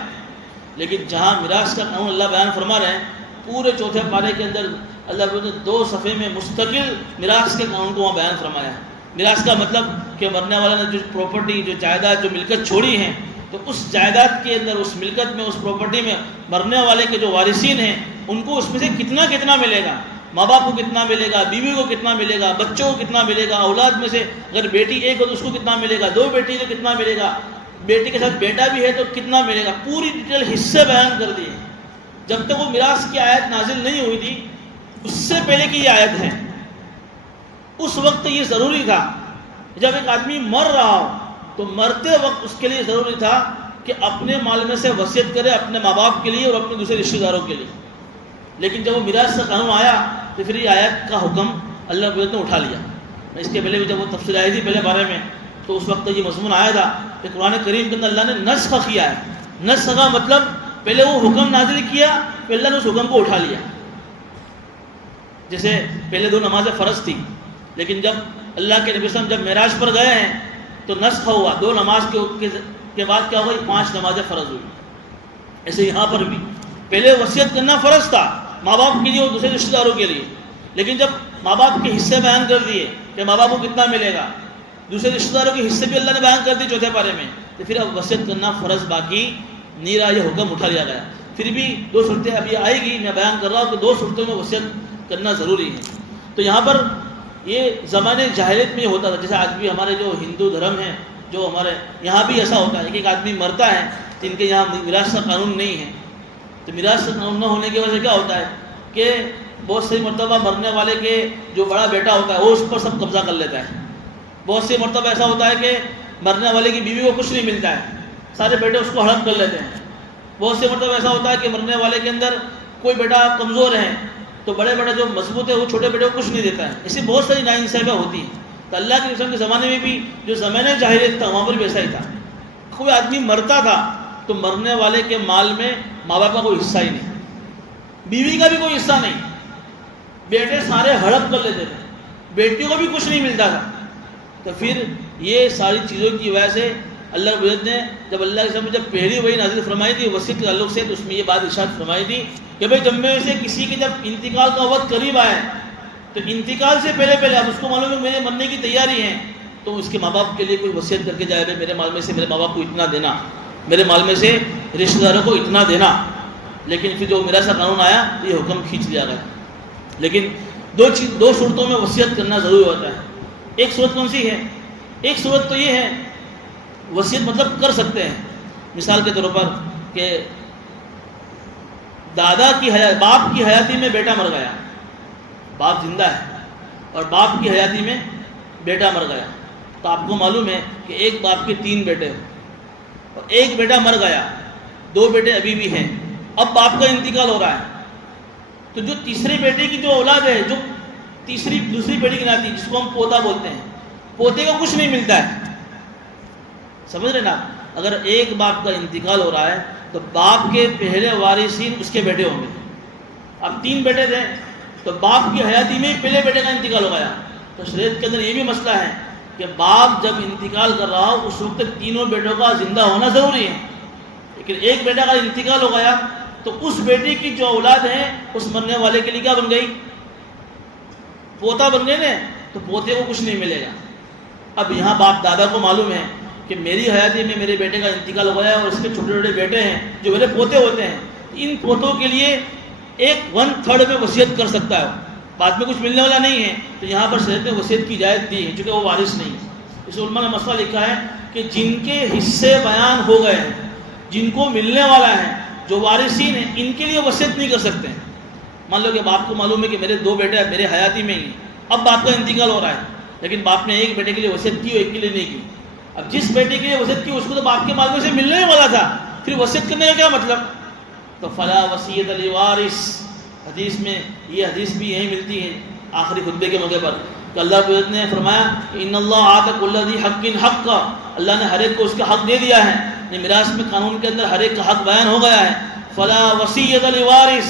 لیکن جہاں میراث کا قانون اللہ بیان فرما رہے ہیں، پورے 4 پارے کے اندر اللہ نے 2 صفحے میں مستقل میراث کے قانون کو وہاں بیان فرمایا ہے۔ میراث کا مطلب کہ مرنے والا نے جو پراپرٹی، جو جائیداد، جو ملکت چھوڑی ہے، تو اس جائیداد کے اندر، اس ملکت میں، اس پراپرٹی میں مرنے والے کے جو وارثین ہیں ان کو اس میں سے کتنا کتنا ملے گا، ماں باپ کو کتنا ملے گا، بیوی کو کتنا ملے گا، بچوں کو کتنا ملے گا، اولاد میں سے اگر بیٹی ایک ہو تو اس کو کتنا ملے گا، 2 بیٹی تو کتنا ملے گا، بیٹی کے ساتھ بیٹا بھی ہے تو کتنا ملے گا، پوری ڈیٹیل حصے بیان کر دیے۔ جب تک وہ میراث کی آیت نازل نہیں ہوئی تھی، اس سے پہلے کی یہ آیت ہے، اس وقت یہ ضروری تھا، جب ایک آدمی مر رہا ہو تو مرتے وقت اس کے لیے ضروری تھا کہ اپنے مال میں سے وصیت کرے اپنے ماں باپ کے لیے اور اپنے دوسرے رشتہ داروں کے لیے۔ لیکن جب وہ میراث کا قانون آیا تو پھر یہ آیت کا حکم اللہ رب العزت نے اٹھا لیا۔ اس کے پہلے بھی جب وہ تفصیل آئی تھی پہلے بارے میں، تو اس وقت یہ مضمون آیا تھا کہ قرآن کریم کے اندر اللہ نے نسخ کیا ہے۔ نسخ کا مطلب پہلے وہ حکم نازل کیا، پھر اللہ نے اس حکم کو اٹھا لیا۔ جیسے پہلے 2 نمازیں فرض تھی، لیکن جب اللہ کے نبی صلی اللہ علیہ وسلم جب معراج پر گئے ہیں تو نسخ ہوا، 2 نماز کے بعد کیا ہوئی، 5 نمازیں فرض ہوئی۔ ایسے یہاں پر بھی پہلے وصیت کرنا فرض تھا ماں باپ کے لیے اور دوسرے رشتہ داروں کے لیے، لیکن جب ماں باپ کے حصے بیان کر دیے کہ ماں باپ کو کتنا ملے گا، دوسرے رشتہ داروں کے حصے بھی اللہ نے بیان کر دیے 4 پارے میں، تو پھر اب وصیت کرنا فرض باقی نہیں رہا، یہ حکم اٹھا لیا گیا۔ پھر بھی 2 صورتیں ابھی آئے گی، میں بیان کر رہا ہوں کہ 2 صورتوں میں وصیت کرنا ضروری ہے۔ تو یہاں پر یہ زمانے جاہلیت میں ہوتا تھا، جیسے آج بھی ہمارے جو ہندو دھرم ہیں، جو ہمارے یہاں بھی ایسا ہوتا ہے کہ ایک آدمی مرتا ہے تو ان کے یہاں میراث کا قانون نہیں ہے، تو میراث کا قانون نہ ہونے کی وجہ سے کیا ہوتا ہے کہ بہت سی مرتبہ مرنے والے کے جو بڑا بیٹا ہوتا ہے وہ اس پر سب قبضہ کر لیتا ہے۔ بہت سی مرتبہ ایسا ہوتا ہے کہ مرنے والے کی بیوی کو کچھ نہیں ملتا ہے، سارے بیٹے اس کو ہڑپ کر لیتے ہیں۔ بہت سی مرتبہ ایسا ہوتا ہے کہ مرنے والے کے اندر کوئی بیٹا کمزور ہے تو بڑے بڑے جو مضبوط ہے وہ چھوٹے بیٹے کو کچھ نہیں دیتا ہے۔ ایسی بہت ساری ناانصافیاں ہوتی ہیں۔ تو اللہ کے رسول کے زمانے میں بھی جو زمانے جاہلیت تھا وہاں پر بھی ایسا ہی تھا، کوئی آدمی مرتا تھا تو مرنے والے کے مال میں ماں باپ کا کوئی حصہ ہی نہیں، بیوی کا بھی کوئی حصہ نہیں، بیٹے سارے ہڑپ کر لیتے تھے، بیٹیوں کو بھی کچھ نہیں ملتا تھا۔ تو پھر یہ ساری چیزوں کی وجہ سے اللہ رب العزت نے جب اللہ کے سامنے جب پہلی وہی نازل فرمائی تھی وصیت کے تعلق سے، تو اس میں یہ بات ارشاد فرمائی تھی کہ بھائی جب میں سے کسی کے جب انتقال کا وقت قریب آئے تو انتقال سے پہلے پہلے اب اس کو معلوم ہے میرے مرنے کی تیاری ہے، تو اس کے ماں باپ کے لیے کوئی وصیت کر کے جائے گا میرے مال میں سے میرے ماں باپ کو اتنا دینا، میرے مال میں سے رشتہ داروں کو اتنا دینا. لیکن پھر جو میراث کا قانون آیا یہ حکم کھینچ لیا گیا. لیکن دو صورتوں میں وصیت کرنا ضروری ہوتا ہے. ایک صورت کون سی ہے؟ ایک صورت تو یہ ہے وصیت مطلب کر سکتے ہیں. مثال کے طور پر کہ باپ کی حیاتی میں بیٹا مر گیا، باپ زندہ ہے اور باپ کی حیاتی میں بیٹا مر گیا، تو آپ کو معلوم ہے کہ ایک باپ کے 3 بیٹے اور ایک بیٹا مر گیا، 2 بیٹے ابھی بھی ہیں. اب باپ کا انتقال ہو رہا ہے تو جو تیسرے بیٹے کی جو اولاد ہے، جو دوسری بیٹی کی ناتی جس کو ہم پوتا بولتے ہیں، پوتے کو کچھ نہیں ملتا ہے. سمجھ رہے نا؟ اگر ایک باپ کا انتقال ہو رہا ہے تو باپ کے پہلے وارثین اس کے بیٹے ہوں گے. اب 3 بیٹے تھے تو باپ کی حیاتی میں پہلے بیٹے کا انتقال ہو گیا. تو شریعت کے اندر یہ بھی مسئلہ ہے کہ باپ جب انتقال کر رہا ہو اس وقت تینوں بیٹوں کا زندہ ہونا ضروری ہے. لیکن ایک بیٹا کا انتقال ہو گیا تو اس بیٹے کی جو اولاد ہے اس مرنے والے کے لیے کیا بن گئی؟ پوتا بن گئے نا. تو پوتے کو کچھ نہیں ملے گا. اب یہاں باپ دادا کو معلوم ہے کہ میری حیاتی میں میرے بیٹے کا انتقال ہو گیا اور اس کے چھوٹے چھوٹے بیٹے ہیں جو میرے پوتے ہوتے ہیں، ان پوتوں کے لیے 1/3 میں وصیت کر سکتا ہے. بعد میں کچھ ملنے والا نہیں ہے تو یہاں پر شریعت نے وصیت کی اجازت دی ہے چونکہ وہ وارث نہیں ہے. اس علماء نے مسئلہ لکھا ہے کہ جن کے حصے بیان ہو گئے ہیں، جن کو ملنے والا ہے، جو وارثین ہیں، ان کے لیے وصیت نہیں کر سکتے ہیں. مان لو کہ باپ کو معلوم ہے کہ میرے 2 بیٹے میرے حیاتی میں ہی، اب باپ کا انتقال ہو رہا ہے لیکن باپ نے ایک بیٹے کے لیے وصیت کی اور ایک کے لیے نہیں کی. اب جس بیٹے کے لیے وصیت کی اس کو تو باپ کے مال میں سے ملنے والا تھا، پھر وصیت کرنے کا کیا مطلب؟ تو فلا وصیت لوارث، حدیث میں یہ حدیث بھی یہی ملتی ہے آخری خطبے کے موقع پر کہ اللہ نے فرمایا ان اللہ آتا کل ذی حق حقا، اللہ نے ہر ایک کو اس کا حق دے دیا ہے. میراث میں قانون کے اندر ہر ایک کا حق بیان ہو گیا ہے. فلا وصیت لوارث،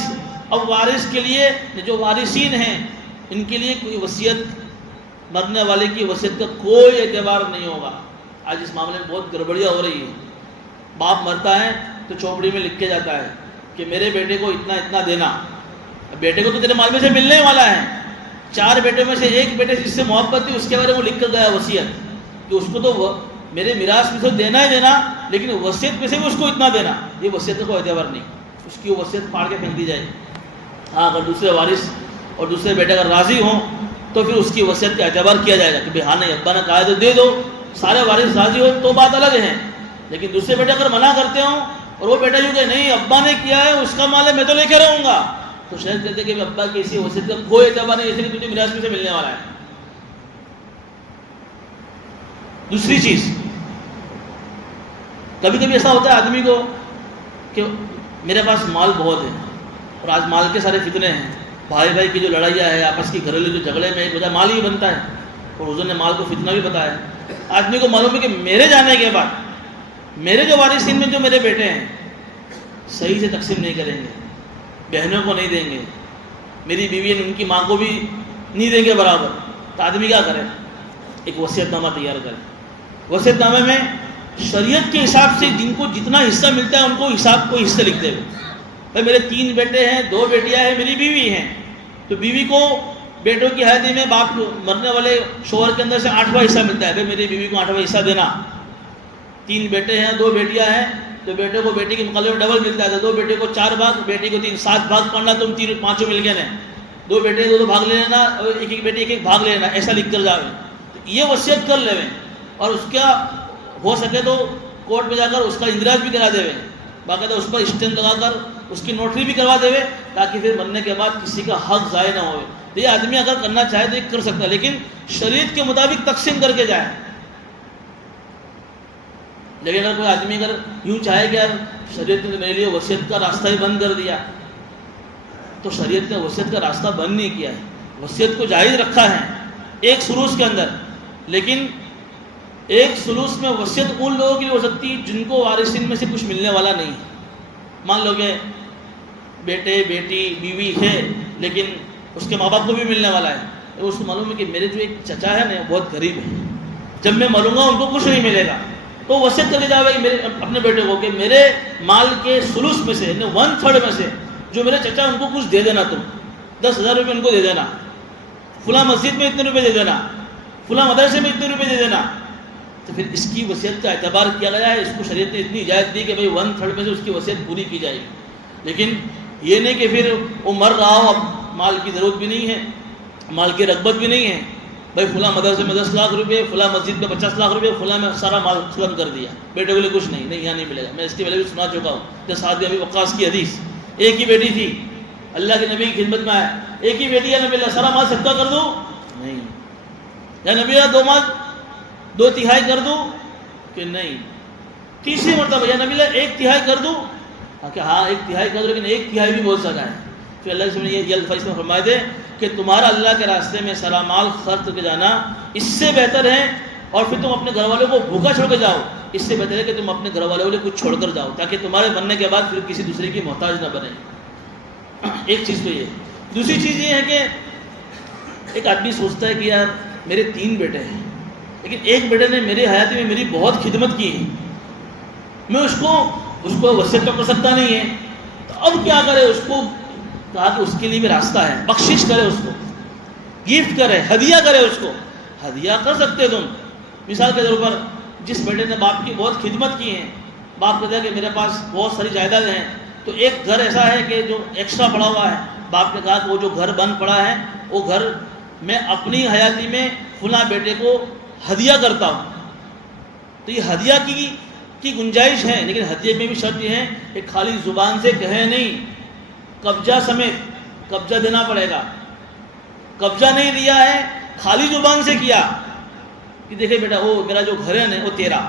اب وارث کے لیے جو وارثین ہیں ان کے لیے کوئی وصیت، مرنے والے کی وصیت کا کوئی اعتبار نہیں ہوگا. آج اس معاملے میں بہت گڑبڑیاں ہو رہی ہیں. باپ مرتا ہے تو چوپڑی میں لکھ کے جاتا ہے کہ میرے بیٹے کو اتنا اتنا دینا. اب بیٹے کو تو تیرے مال میں سے ملنے والا ہے، 4 بیٹوں میں سے ایک بیٹے جس سے محبت تھی اس کے بارے میں وہ لکھ کر گیا وصیت کہ اس کو تو میرے میراث میں سے دینا ہی دینا لیکن وصیت میں سے بھی اس کو اتنا دینا. یہ وصیت کا کوئی اعتبار نہیں، اس کی وصیت پھاڑ کے پھینک دی جائے. ہاں اگر دوسرے وارث اور دوسرے بیٹے اگر راضی ہوں تو پھر اس کی وصیت کا اعتبار کیا جائے گا کہ بھائی ہاں نہیں ابا نے کہا ہے تو دے دو. سارے وارث راضی ہو تو بات الگ ہے، لیکن دوسرے بیٹے اگر منع کرتے ہوں اور وہ بیٹا یوں کہ نہیں ابا نے کیا ہے اس کا مال ہے میں تو لے کے رہوں گا، تو شاید کہتے کہ ابا کی اسی وصیت کا کوئی اعتبار نہیں، اس لیے تجھے میراث میں سے ملنے والا ہے. دوسری چیز، کبھی کبھی ایسا ہوتا ہے آدمی کو کہ میرے پاس مال بہت ہے اور آج مال کے سارے فتنے ہیں، بھائی بھائی کی جو لڑائیاں ہے، آپس کی گھریلو جو جھگڑے میں ایک وجہ مال ہی بنتا ہے اور حضور نے مال کو فتنہ بھی بتایا. آدمی کو معلوم ہے کہ میرے جانے کے بعد میرے جو وارثین میں جو میرے بیٹے ہیں صحیح سے تقسیم نہیں کریں گے، بہنوں کو نہیں دیں گے، میری بیوی ان کی ماں کو بھی نہیں دیں گے برابر. تو آدمی کیا کرے؟ ایک وصیت نامہ تیار کرے. وصیت نامے میں شریعت کے حساب سے جن کو جتنا حصہ ملتا ہے ان کو کوئی حصے لکھ دے. بھائی میرے 3 بیٹے ہیں، 2 بیٹیاں ہیں، میری بیوی ہیں، تو بیوی کو بیٹوں کی حیاتی میں باپ مرنے والے شوہر کے اندر سے 8واں حصہ ملتا ہے. بھائی میری بیوی کو 8واں حصہ دینا. 3 بیٹے ہیں، 2 بیٹیاں ہیں تو بیٹے کو بیٹی کے مقابلے میں ڈبل ملتا ہے. 2 بیٹے کو 4 بھاگ، بیٹی کو 3، 7 بھاگ پڑھنا، تم 3 5 مل گئے نا. 2 بیٹے 2 بھاگ لے لینا اور ایک بیٹی ایک بھاگ لے لینا، ایسا لکھ کر جاوے. یہ وصیت کر لے اور اس کا ہو سکے تو کورٹ میں جا کر اس کا اندراج بھی کرا دے، باقاعدہ اس پر اسٹیمپ لگا کر اس کی نوٹری بھی کروا دے تاکہ پھر مرنے کے بعد کسی کا حق ضائع نہ ہوئے. تو یہ آدمی اگر کرنا چاہے تو یہ کر سکتا ہے، لیکن شریعت کے مطابق تقسیم کر کے جائے. لیکن اگر کوئی آدمی اگر یوں چاہے کہ یار شریعت نے میرے لیے وصیت کا راستہ ہی بند کر دیا، تو شریعت نے وصیت کا راستہ بند نہیں کیا ہے، وصیت کو جائز رکھا ہے ایک سلوس کے اندر. لیکن ایک سلوس میں وصیت ان لوگوں کے لیے ہو سکتی ہے جن کو وارثین میں سے کچھ ملنے والا نہیں. مان لو کہ بیٹے بیٹی بیوی ہے لیکن اس کے ماں باپ کو بھی ملنے والا ہے. اس کو معلوم ہے کہ میرے جو ایک چچا ہے نا بہت غریب ہے، جب میں مروں گا ان کو کچھ نہیں ملے گا، تو وصیت کر کے جاوے کہ میرے اپنے بیٹے کو کہ میرے مال کے سلوس میں سے یعنی 1/3 میں سے جو میرے چچا ان کو کچھ دے دینا، تم 10,000 روپے ان کو دے دینا. فلاں مسجد میں اتنے روپے دے دینا، فلاں مدرسے میں اتنے روپے دے دینا. تو پھر اس کی وصیت کا اعتبار کیا گیا ہے. اس کو شریعت نے اتنی اجازت دی کہ بھئی 1/3 میں سے اس کی وصیت پوری کی جائے گی. لیکن یہ نہیں کہ پھر وہ مر رہا ہو، اب مال کی ضرورت بھی نہیں ہے، مال کی رغبت بھی نہیں ہے، بھائی فلاں مدرسے میں 10 لاکھ روپے، فلاں مسجد میں 50 لاکھ روپے، فلاں میں سارا مال ختم کر دیا، بیٹے کے لیے کچھ نہیں، یہاں نہیں ملے گا. میں اس کے پہلے بھی سنا چکا ہوں کہ سعد ابی وقاص کی حدیث. ایک ہی بیٹی تھی، اللہ کے نبی کی خدمت میں آیا، ایک ہی بیٹی ہے، نبی اللہ سارا مال صدقہ کر دوں؟ نہیں. یا نبی اللہ 2/3 کر دوں؟ کہ نہیں. تیسری مرتبہ یا نبی اللہ 1/3 کر دوں؟ کہ ہاں 1/3 کر دو، لیکن 1/3 بھی بہت زیادہ ہے. پھر اللہ سے یہ الفاظ میں فرمائے تھے کہ تمہارا اللہ کے راستے میں سارا مال خرچ کر کے جانا اس سے بہتر ہے، اور پھر تم اپنے گھر والوں کو بھوکا چھوڑ کے جاؤ، اس سے بہتر ہے کہ تم اپنے گھر والوں کے لیے کچھ چھوڑ کر جاؤ، تاکہ تمہارے مرنے کے بعد پھر کسی دوسرے کی محتاج نہ بنے. ایک چیز تو یہ. دوسری چیز یہ ہے کہ ایک آدمی سوچتا ہے کہ یار میرے 3 بیٹے ہیں، لیکن ایک بیٹے نے میری حیاتی میں میری بہت خدمت کی ہے، میں اس کو وصیت تو کر سکتا نہیں ہے، تو اب کیا کرے؟ اس کو کہا کہ اس کے لیے بھی راستہ ہے، بخشش کرے، اس کو گفٹ کرے، ہدیہ کرے. اس کو ہدیہ کر سکتے تم. مثال کے طور پر جس بیٹے نے باپ کی بہت خدمت کی ہے، باپ کہتا ہے کہ میرے پاس بہت ساری جائیداد ہیں، تو ایک گھر ایسا ہے کہ جو ایکسٹرا پڑا ہوا ہے، باپ نے کہا کہ وہ جو گھر بند پڑا ہے وہ گھر میں اپنی حیاتی میں فلاں بیٹے کو ہدیہ کرتا ہوں. تو یہ ہدیہ کی گنجائش ہے، لیکن ہدیے میں بھی شرط یہ ہے کہ خالی زبان سے کہے نہیں، قبضہ سمیت قبضہ دینا پڑے گا. قبضہ نہیں دیا ہے، خالی زبان سے کیا کہ دیکھے بیٹا وہ میرا جو گھر ہے نا وہ تیرا،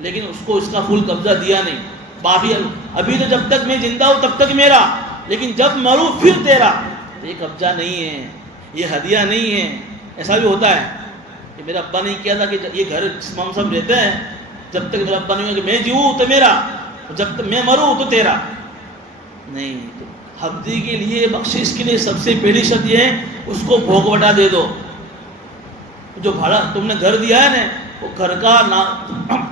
لیکن اس کو اس کا فل قبضہ دیا نہیں. باپی ابھی تو جب تک میں زندہ ہوں تب تک میرا، لیکن جب مروں پھر تیرا. تو یہ قبضہ نہیں ہے، یہ ہدیہ نہیں ہے. ایسا بھی ہوتا ہے کہ میرا ابا نے کیا تھا کہ یہ گھر جس میں ہم سب رہتے ہیں، جب تک میرا ابا نہیں ہوا کہ میں جیوں تو میرا، جب تک میں مروں تو تیرا نہیں. تو ہدیے کے لیے، بخشش کے لیے سب سے پہلی شرط یہ ہے اس کو بھوگ بٹا دے دو. جو بھاڑا تم نے گھر دیا ہے نا، وہ گھر کا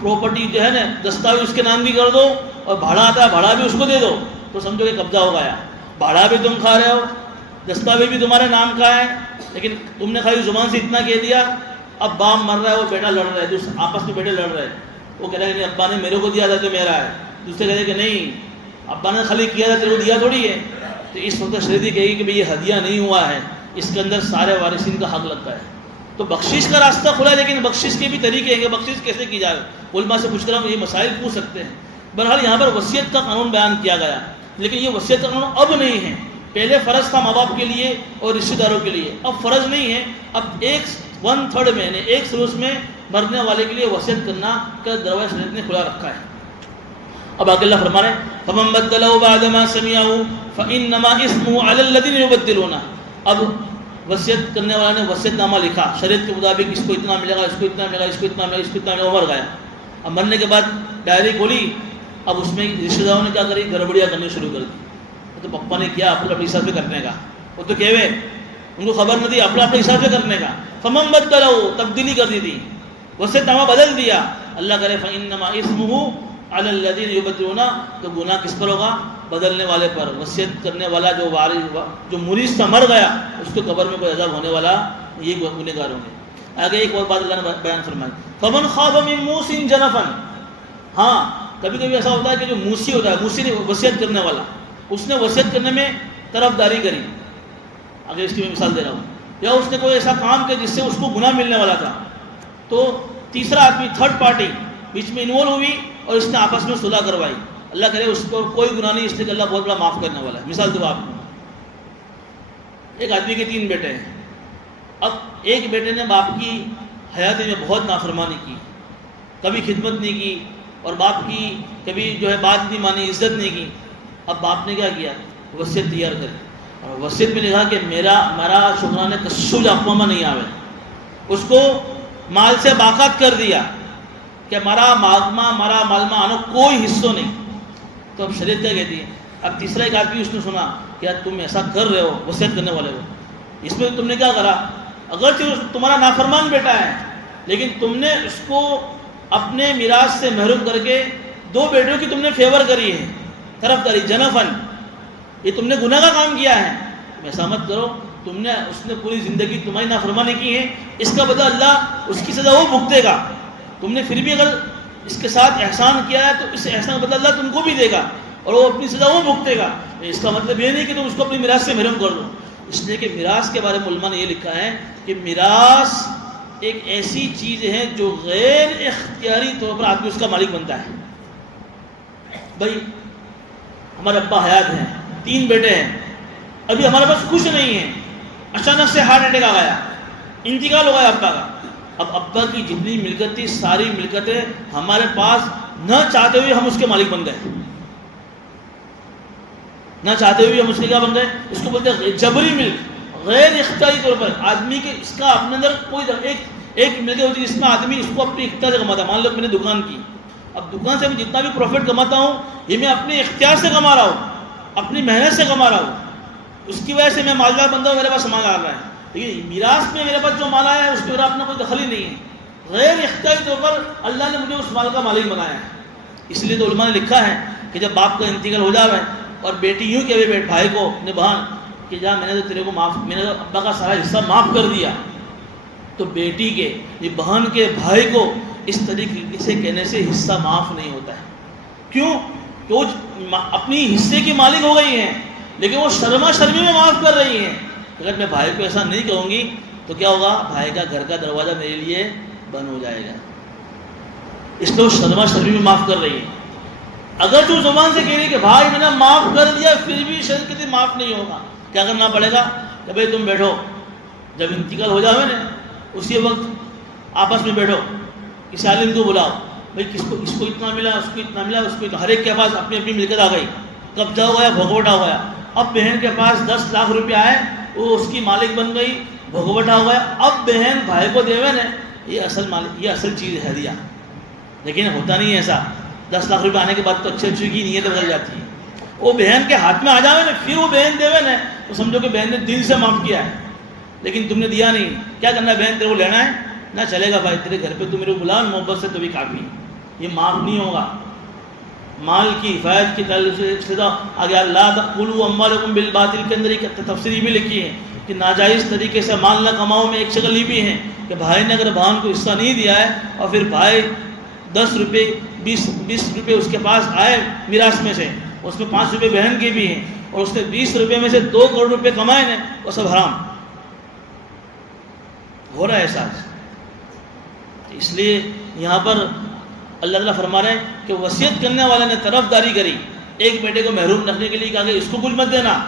پراپرٹی جو ہے نا، دستاویز اس کے نام بھی کر دو، اور بھاڑا آتا ہے بھاڑا بھی اس کو دے دو، تو سمجھو کہ قبضہ ہو گیا. بھاڑا بھی تم کھا رہے ہو، دستاویز بھی تمہارے نام کا ہے، لیکن تم نے خالی زبان سے اتنا کہہ دیا. اب باپ مر رہا ہے، وہ بیٹا لڑ رہا ہے، آپس میں بیٹے لڑ رہے ہیں. وہ کہہ رہا ہے کہ ابا نے میرے کو دیا تھا تو میرا ہے، دوسرے کہتے ہیں کہ نہیں ابا نے خالی کیا تھا تیرے کو دیا تھوڑی ہے. تو اس وقت شریعت کہے گی کہ بھئی یہ ہدیہ نہیں ہوا ہے، اس کے اندر سارے وارثین کا حق لگتا ہے. تو بخشش کا راستہ کھلا ہے، لیکن بخشش کے بھی طریقے ہیں کہ بخشش کیسے کی جائے. علماء سے پوچھ کر ہم یہ مسائل پوچھ سکتے ہیں. بہرحال یہاں پر وصیت کا قانون بیان کیا گیا، لیکن یہ وصیت کا قانون اب نہیں ہے. پہلے فرض تھا ماں باپ کے لیے اور رشتہ داروں کے لیے، اب فرض نہیں ہے. اب 1/3 میں، یعنی 1/3 میں مرنے والے کے لیے وصیت کرنا کا دروازہ شریعت نے کھلا رکھا ہے. اب آگے اللہ فرما رہے ہیں فَمَن بَدَّلَهُ بَعْدَ مَا سَمِعَهُ فَإِنَّمَا إِثْمُهُ عَلَى الَّذِينَ يُبَدِّلُونَ. اب وصیت کرنے والا نے وصیت نامہ لکھا، شریعت کے مطابق اس کو اتنا ملے گا، اس کو اتنا ملے گا، اس کو اتنا ملے گا، اس کو اتنا ملے گا، مر گیا. اب مرنے کے بعد ڈائری کھولی، اب اس میں رشتہ داروں نے کیا کری؟ گڑبڑیاں کرنی شروع کر دی. تو پپا نے کیا اپنے حساب سے کرنے کا، وہ تو کہوے ان کو خبر نہ تھی، اپنے حساب سے کرنے کا. فَمَن بَدَّلَهُ تبدیلی کر دی تھی، وصیت نامہ بدل دیا. اللہ کرے فَإِنَّمَا إِثْمُهُ عَلَى الَّذِينَ يُبَدِّلُونَ. تو گناہ کس پر ہوگا؟ بدلنے والے پر. وصیت کرنے والا جو وارث جو مریث تھا مر گیا، اس کو قبر میں کوئی عذاب ہونے والا، یہ گنہگار ہوں گے. آگے ایک اور بات اللہ نے بیان فرمائی فَمَنْ خَافَ مِن مُوصٍ جَنَفًا. ہاں کبھی کبھی ایسا ہوتا ہے کہ جو موسی ہوتا ہے، موسی نے وصیت کرنے والا، اس نے وصیت کرنے میں طرفداری کری. اگر اس کی میں مثال دے رہا ہوں، یا اس نے کوئی ایسا کام کیا جس سے اس کو گناہ ملنے والا تھا، تو تیسرا آدمی، تھرڈ پارٹی بیچ میں انوالو ہوئی اور اس نے آپس میں صلح کروائی. اللہ کرے اس کو کوئی گناہ نہیں، اس لیے کہ اللہ بہت بڑا معاف کرنے والا ہے. مثال دو آپ کو، ایک آدمی کے 3 بیٹے ہیں. اب ایک بیٹے نے باپ کی حیاتی میں بہت نافرمانی کی، کبھی خدمت نہیں کی، اور باپ کی کبھی جو ہے بات نہیں مانی، عزت نہیں کی. اب باپ نے کیا کیا؟ وصیت تیار کری، اور وصیت میں لکھا کہ میرا شکرانے کشو جاپما نہیں آوے. اس کو مال سے باقات کر دیا کہ مرا مالما آنو کوئی حصہ نہیں. تو اب شریعت کیا کہتی ہے؟ اب تیسرا ایک آدمی اس نے سنا کہ یار تم ایسا کر رہے ہو، وصیت کرنے والے ہو، اس میں تم نے کیا کرا؟ اگرچہ تمہارا نافرمان بیٹا ہے، لیکن تم نے اس کو اپنے میراث سے محروم کر کے 2 بیٹوں کی تم نے فیور کری ہے، طرفداری. جنفن، یہ تم نے گناہ کا کام کیا ہے. تم ایسا مت کرو، تم نے اس نے پوری زندگی تمہاری نافرمانی کی ہے، اس کا بدلہ اللہ اس کی سزا وہ بھگتے گا. تم نے پھر بھی اگر اس کے ساتھ احسان کیا ہے تو اس احسان کا بدلہ اللہ تم کو بھی دے گا اور وہ اپنی سزا وہ بھگتے گا. اس کا مطلب یہ نہیں کہ تم اس کو اپنی میراث سے محروم کر دو. اس لیے کہ میراث کے بارے میں علماء نے یہ لکھا ہے کہ میراث ایک ایسی چیز ہے جو غیر اختیاری طور پر آدمی اس کا مالک بنتا ہے. بھائی ہمارے ابا حیات ہیں، 3 بیٹے ہیں، ابھی ہمارے پاس کچھ نہیں ہے، اچانک سے ہارٹ اٹیک آ گیا، انتقال ہو گیا ابا کا. اب ابا کی جتنی ملکت تھی ساری ملکتیں ہمارے پاس نہ چاہتے ہوئے ہم اس کے مالک بن گئے. نہ چاہتے ہوئے ہم اس کے کیا بن گئے؟ اس کو بولتے ہیں جبری ملک، غیر اختیاری طور پر آدمی کے اس کا اپنے اندر کوئی ایک ملکت ہوتی ہے جس میں آدمی اس کو اپنے اختیار سے کماتا ہے. مان لو میں نے دکان کی، اب دکان سے میں جتنا بھی پروفٹ کماتا ہوں یہ میں اپنے اختیار سے کما رہا ہوں، اپنی محنت سے کما رہا ہوں، اس کی وجہ سے میں مالدار بندہ ہوں، میرے پاس سامان آ رہا ہے. لیکن میراث میں میرے پاس جو مال آیا ہے اس کے میرا اپنا کوئی دخل ہی نہیں ہے. غیر اختیاری طور پر اللہ نے مجھے اس مال کا مالک بنایا ہے. اس لیے تو علماء نے لکھا ہے کہ جب باپ کا انتقال ہو جاوے اور بیٹی یوں کہ بھائی کو اپنے بہن کہ جا میں نے تو تیرے کو میں نے تو ابا کا سارا حصہ معاف کر دیا، تو بیٹی کے یہ بہن کے بھائی کو اس طریقے سے کہنے سے حصہ معاف نہیں ہوتا ہے. کیوں؟ کہ وہ اپنی حصے کی مالک ہو گئی ہیں لیکن وہ شرما شرمی میں معاف کر رہی ہیں. اگر میں بھائی کو ایسا نہیں کہوں گی تو کیا ہوگا؟ بھائی کا گھر کا دروازہ میرے لیے بند ہو جائے گا. اس لیے وہ شرما شرمی میں معاف کر رہی ہے. اگر تو زبان سے کہہ رہی کہ بھائی میں نے معاف کر دیا پھر بھی شرط کے دن معاف نہیں ہوگا، کیا کرنا پڑے گا؟ کہ بھائی تم بیٹھو، جب انتقال ہو جاوے نا اسی وقت آپس میں بیٹھو، کسی عالم کو بلاؤ، بھائی اس کو اتنا ملا، اس کو اتنا ملا، اس کو ہر ایک کے پاس اپنی اپنی ملکت آ گئی، قبضہ ہو گیا، بھگوٹا ہو گیا. اب بہن کے پاس 10 لاکھ روپیہ آئے، وہ اس کی مالک بن گئی، بھگوٹا ہو گیا. اب بہن بھائی کو دیوے نا یہ اصل چیز ہے دیا. لیکن ہوتا نہیں ہے ایسا. 10 لاکھ روپے آنے کے بعد تو اچھی کی نیت بدل جاتی ہے. وہ بہن کے ہاتھ میں آ جاوے نا پھر وہ بہن دیوے نا تو سمجھو کہ بہن نے دل سے معاف کیا ہے، لیکن تم نے دیا نہیں. کیا کرنا ہے؟ بہن تیرے کو لینا ہے نہ چلے گا بھائی، تیرے گھر پہ تو میرے کو بلا محبت سے تو بھی کافی. یہ معاف نہیں ہوگا. مال کی حفاظت کی تعلق سے آگے اللہ تأکلوا اموالکم بالباطل کے اندر ایک تفسیر بھی لکھی ہے کہ ناجائز طریقے سے مال نہ کماؤ میں ایک شکل یہ بھی ہے کہ بھائی نے اگر بہن کو حصہ نہیں دیا ہے اور پھر بھائی 10 روپے 20 روپے اس کے پاس آئے میراث میں سے، اس میں 5 روپے بہن کے بھی ہیں اور اس نے 20 روپے میں سے 2 کروڑ روپے کمائے نا، وہ سب حرام ہو رہا ہے احساس. اس لیے یہاں پر اللہ تعالیٰ فرما رہے ہیں کہ وصیت کرنے والے نے طرفداری کری، ایک بیٹے کو محروم رکھنے کے لیے کہا کہ اس کو کچھ مت دینا،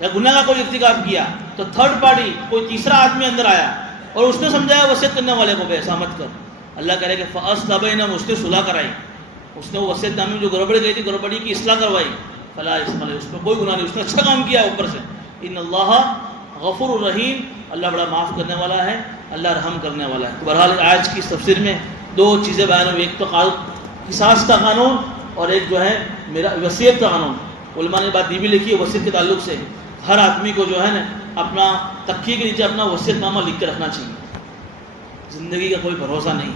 یا گناہ کا کوئی ارتکاب کیا تو تھرڈ پارٹی کوئی تیسرا آدمی اندر آیا اور اس نے سمجھایا وصیت کرنے والے کو ایسا مت کر. اللہ کہہ رہے کہ فَأَصْلَحَ بَيْنَهُمْ، اس نے صلح کرائی، اس نے وہ وصیت نامے میں جو گڑبڑ گئی تھی گڑبڑی کی اصلاح کروائی. فلا اسم علیہ، اس میں کوئی گناہ نہیں، اس نے اچھا کام کیا اوپر سے. ان اللہ غفور الرحیم، اللہ بڑا معاف کرنے والا ہے، اللہ رحم کرنے والا ہے. بہرحال آج کی اس تفسیر میں 2 چیزیں بیان ہوئی، ایک تو قصاص کا قانون اور ایک جو ہے میرا وصیت کا قانون. علماء نے بات یہ بھی لکھی ہے وصیت کے تعلق سے ہر آدمی کو جو ہے نا اپنا تکیے کے نیچے اپنا وصیت نامہ لکھ کے رکھنا چاہیے. زندگی کا کوئی بھروسہ نہیں،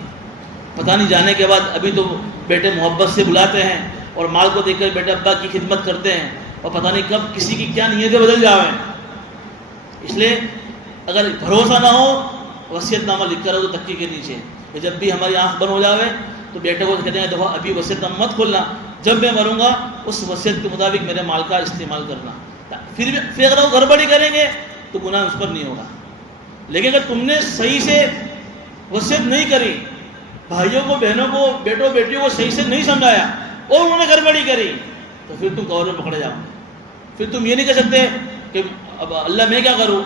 پتہ نہیں جانے کے بعد ابھی تو بیٹے محبت سے بلاتے ہیں اور مال کو دیکھ کر بیٹے ابا کی خدمت کرتے ہیں اور پتہ نہیں کب کسی کی کیا نیتیں بدل جاویں. اس لیے اگر بھروسہ نہ ہو وصیت نامہ لکھ کر رکھو تکیے کے نیچے، کہ جب بھی ہماری آنکھ بند ہو جاوے تو بیٹے کو کہتے ہیں دیکھو ابھی وصیت نامہ مت کھولنا، جب میں مروں گا اس وصیت کے مطابق میرے مال کا استعمال کرنا. پھر اگر وہ گڑبڑی کریں گے تو گناہ اس پر نہیں ہوگا. لیکن اگر تم نے صحیح سے وصیت نہیں کری، بھائیوں کو بہنوں کو بیٹوں بیٹیوں کو صحیح سے نہیں سمجھایا اور انہوں نے گڑبڑی کری تو پھر تم کور میں پکڑے جاؤ. پھر تم یہ نہیں کہہ سکتے کہ اب اللہ میں کیا کروں،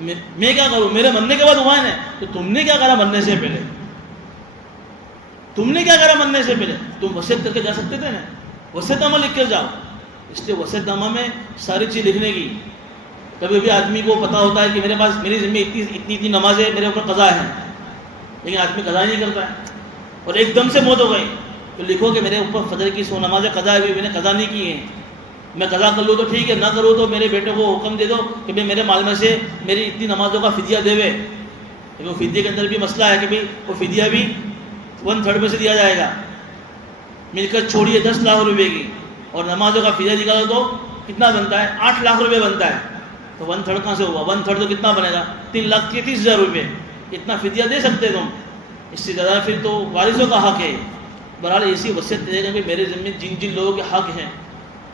میں کیا کروں، میرے مرنے کے بعد ہوا ہے نا، تو تم نے کیا کرا مرنے سے پہلے، تم نے کیا کرا مرنے سے پہلے؟ تم وصیت کر کے جا سکتے تھے نا، وصیت نامہ لکھ کر جاؤ. اس لیے وصیت نامہ میں ساری چیز لکھنے کی. کبھی بھی آدمی کو پتہ ہوتا ہے کہ میرے پاس میری ذمہ اتنی نمازیں میرے اوپر قضا ہے، لیکن آدمی قضا نہیں کرتا ہے اور ایک دم سے موت ہو گئی تو لکھو کہ میرے اوپر فجر کی 100 نمازیں قضا ہے، میں نے قضا نہیں کی ہیں، میں قضا کر لوں تو ٹھیک ہے، نہ کروں تو میرے بیٹے کو حکم دے دو کہ بھائی میرے مال میں سے میری اتنی نمازوں کا فدیہ دیوے. وہ فدیے کے اندر بھی مسئلہ ہے کہ بھائی وہ فدیہ بھی 1/3 میں سے دیا جائے گا. مل کر چھوڑیے 10 لاکھ روپے کی اور نمازوں کا فدیہ نکالو تو کتنا بنتا ہے؟ 8 لاکھ روپے بنتا ہے. تو 1/3 کہاں سے ہوا؟ 1/3 تو کتنا بنے گا؟ 3,33,000 روپے. اتنا فدیہ دے سکتے تم، اس سے زیادہ پھر تو وارثوں کا حق ہے. بہرحال ایسی وصیت دے گا کہ میرے ذمہ جن جن لوگوں کے حق ہیں،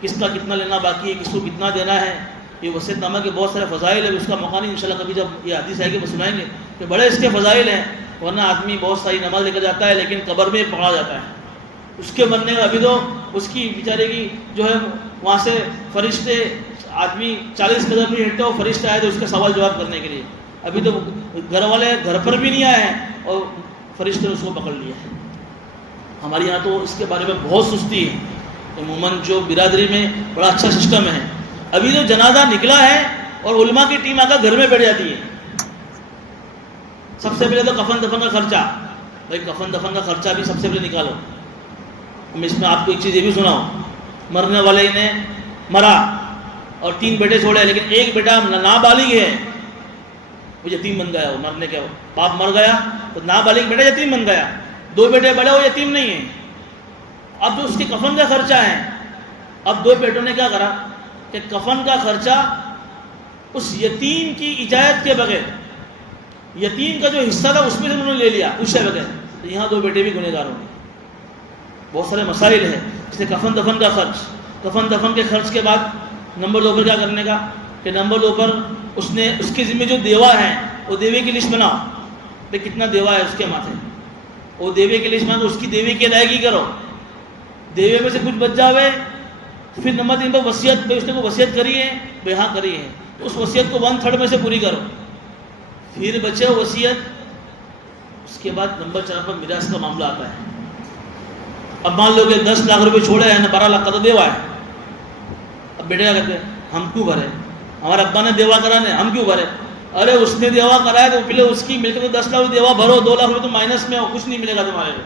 کس کا کتنا لینا باقی ہے، کس کو کتنا دینا ہے. یہ وصیت نامہ کے بہت سارے فضائل ہیں، اس کا موقع نہیں، انشاءاللہ کبھی جب یہ حدیث آئے گی وہ سنائیں گے کہ بڑے اس کے فضائل ہیں. ورنہ آدمی بہت ساری نماز لے کر جاتا ہے لیکن قبر میں پکڑا جاتا ہے. اس کے مرنے کا ابھی تو اس کی بیچارے کی جو ہے وہاں سے فرشتے، آدمی 40 قدم نہیں ہٹتے، وہ فرشتے آئے تھے اس کا سوال جواب کرنے کے لیے. ابھی تو گھر والے گھر پر بھی نہیں آئے ہیں اور فرشتے نے اس کو پکڑ لیا ہے. ہمارے یہاں تو اس کے بارے میں بہت سستی ہے. عموماً جو برادری میں بڑا اچھا سسٹم ہے. ابھی جو جنازہ نکلا ہے اور علماء کی ٹیم آ کر گھر میں بیٹھ جاتی ہے. سب سے پہلے تو کفن دفن کا خرچہ، بھائی کفن دفن کا خرچہ بھی سب سے پہلے نکالو. میں اس میں آپ کو ایک چیز یہ بھی سناؤں، مرنے والے نے مرا اور 3 بیٹے چھوڑے، لیکن ایک بیٹا نابالغ ہے، وہ یتیم بن گیا. وہ مرنے کے باپ مر گیا تو نابالغ بیٹا یتیم بن گیا. 2 بیٹے بڑے، وہ یتیم نہیں ہیں. اب جو اس کے کفن کا خرچہ ہے، اب 2 بیٹوں نے کیا کرا کہ کفن کا خرچہ اس یتیم کی اجازت کے بغیر، یتیم کا جو حصہ تھا اس میں سے انہوں نے لے لیا اس سے بغیر. تو یہاں 2 بیٹے بھی گنہگار ہوں گے. بہت سارے مسائل ہیں. اس لیے کفن دفن کا خرچ، کفن دفن کے خرچ کے بعد نمبر 2 پر کیا کرنے کا کہ نمبر 2 پر اس نے اس کے ذمہ جو دیوا ہے وہ دیوے کی لسٹ بناؤ. بھائی کتنا دیوا ہے اس کے ماتھے، وہ دیوے کی لسٹ بنا، اس کی دیوے کی ادائیگی کرو. دیوے میں سے کچھ بچ جاوے. پھر نمبر 3 پر وصیت، بھائی اس نے کوئی وصیت کری ہے، بھائی ہاں کری ہے، تو اس وصیت کو 1/3 میں سے پوری کرو. پھر بچے وصیت. اس کے بعد نمبر 4 پر میراث کا معاملہ آتا ہے. اب مان لو کہ 10 لاکھ روپے چھوڑے ہیں نا، 12 لاکھ کا تو دیوا ہے. اب بیٹے کیا کہتے ہیں، ہم کیوں بھرے، ہمارے ابا نے دیوا کرانے، ہم کیوں بھرے. ارے اس نے دیوا کرایا تو پہلے اس کی مل کے 10 لاکھ روپے دیوا بھرو، 2 لاکھ روپے تو مائنس میں ہو، کچھ نہیں ملے گا تمہارے کو.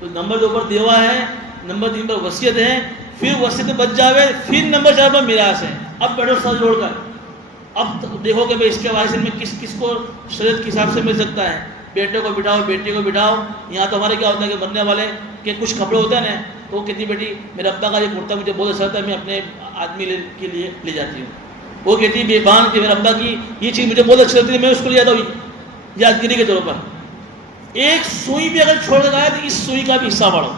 تو نمبر 2 پر دیوا ہے، نمبر 3 پر وصیت ہے. پھر وصیت بچ جاوے، پھر نمبر 4 پر میراث ہے. اب بیٹھو سر جوڑ کر، اب دیکھو کہ بھائی اس کے وارث میں کس کس کو شریعت کے حساب سے مل سکتا ہے. بیٹے کو بٹھاؤ، بیٹی کو بٹھاؤ. یہاں تو ہمارے کیا ہوتا ہے کہ مرنے والے کے کچھ کپڑے ہوتے ہیں نا، تو وہ کہتی بیٹی میرے ابا کا یہ کرتا مجھے بہت اچھا لگتا ہے، میں اپنے آدمی کے لیے لے جاتی ہوں. وہ کہتی بے بان کہ میرے ابا کی یہ چیز مجھے بہت اچھی لگتی ہے، میں اس کو لے جاتا ہوں یادگیری کے طور پر. ایک سوئی بھی اگر چھوڑ کر آئے تو اس سوئی کا بھی حصہ بڑھو.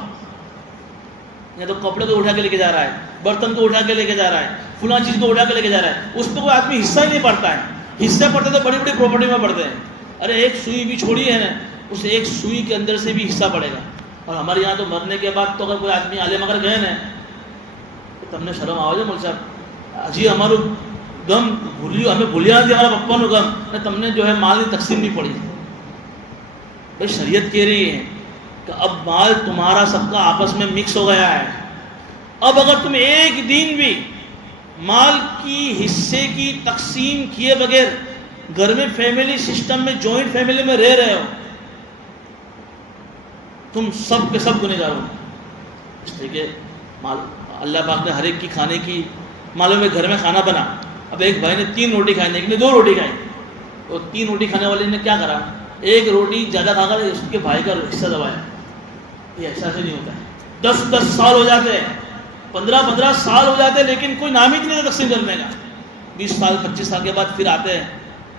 یا تو کپڑے کو اٹھا کے لے کے جا رہا ہے، برتن کو اٹھا کے لے کے جا رہا ہے، فلاں چیز کو اٹھا کے لے کے جا رہا ہے، اس پہ کوئی آدمی حصہ ہی نہیں پڑتا ہے. حصہ پڑتے تو بڑی بڑی پراپرٹی میں پڑتے ہیں. ارے ایک سوئی بھی چھوڑی ہے نا، اس ایک سوئی کے اندر سے بھی حصہ پڑے گا. اور ہمارے یہاں تو مرنے کے بعد تو اگر کوئی آدمی عالم اگر گئے نا تو تم نے شرم آواز ہے مول صاحب جی ہمارو گم بھولیو، ہمیں بھولیا دی ہمارا پپا نو گم نہ تم نے جو ہے مال کی تقسیم نہیں پڑی. بھائی شریعت کہہ رہی ہے کہ اب مال تمہارا سب کا آپس میں مکس ہو گیا ہے. اب اگر تم ایک دن بھی مال کی حصے کی تقسیم کیے بغیر گھر میں فیملی سسٹم میں جوائنٹ فیملی میں رہ رہے ہو، تم سب کے سب گنہگار ہو. اس لیے کہ اللہ پاک نے ہر ایک کی کھانے کی معلوم ہے. گھر میں کھانا بنا، اب ایک بھائی نے 3 روٹی کھائی، ایک نے 2 روٹی کھائی. تو 3 روٹی کھانے والے نے کیا کرا، 1 روٹی زیادہ کھا کر اس کے بھائی کا حصہ دبایا. یہ ایسا سے نہیں ہوتا ہے. 10 سال ہو جاتے ہیں، 15 سال ہو جاتے ہیں، لیکن کوئی نام ہی نہیں تقسیم کرنے کا. 20 سال 25 سال کے بعد پھر آتے ہیں،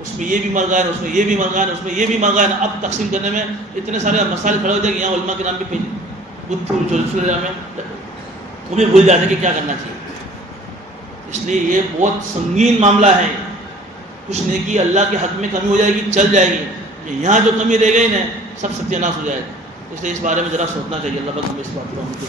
اس میں یہ بھی مر گئے، اس میں یہ بھی مر گئے، اس میں یہ بھی مر گئے. اب تقسیم کرنے میں اتنے سارے مسائل کھڑے ہوتے ہیں کہ یہاں علماء کے نام بھی تمہیں بھول جانے کہ کیا کرنا چاہیے. اس لیے یہ بہت سنگین معاملہ ہے. کچھ نیکی اللہ کے حق میں کمی ہو جائے گی چل جائے گی، یہاں جو کمی رہ گئی نا سب ستیہ ناش ہو جائے گا. اس لیے اس بارے میں ذرا سوچنا چاہیے. اللہ پاک ہمیں اس بات کو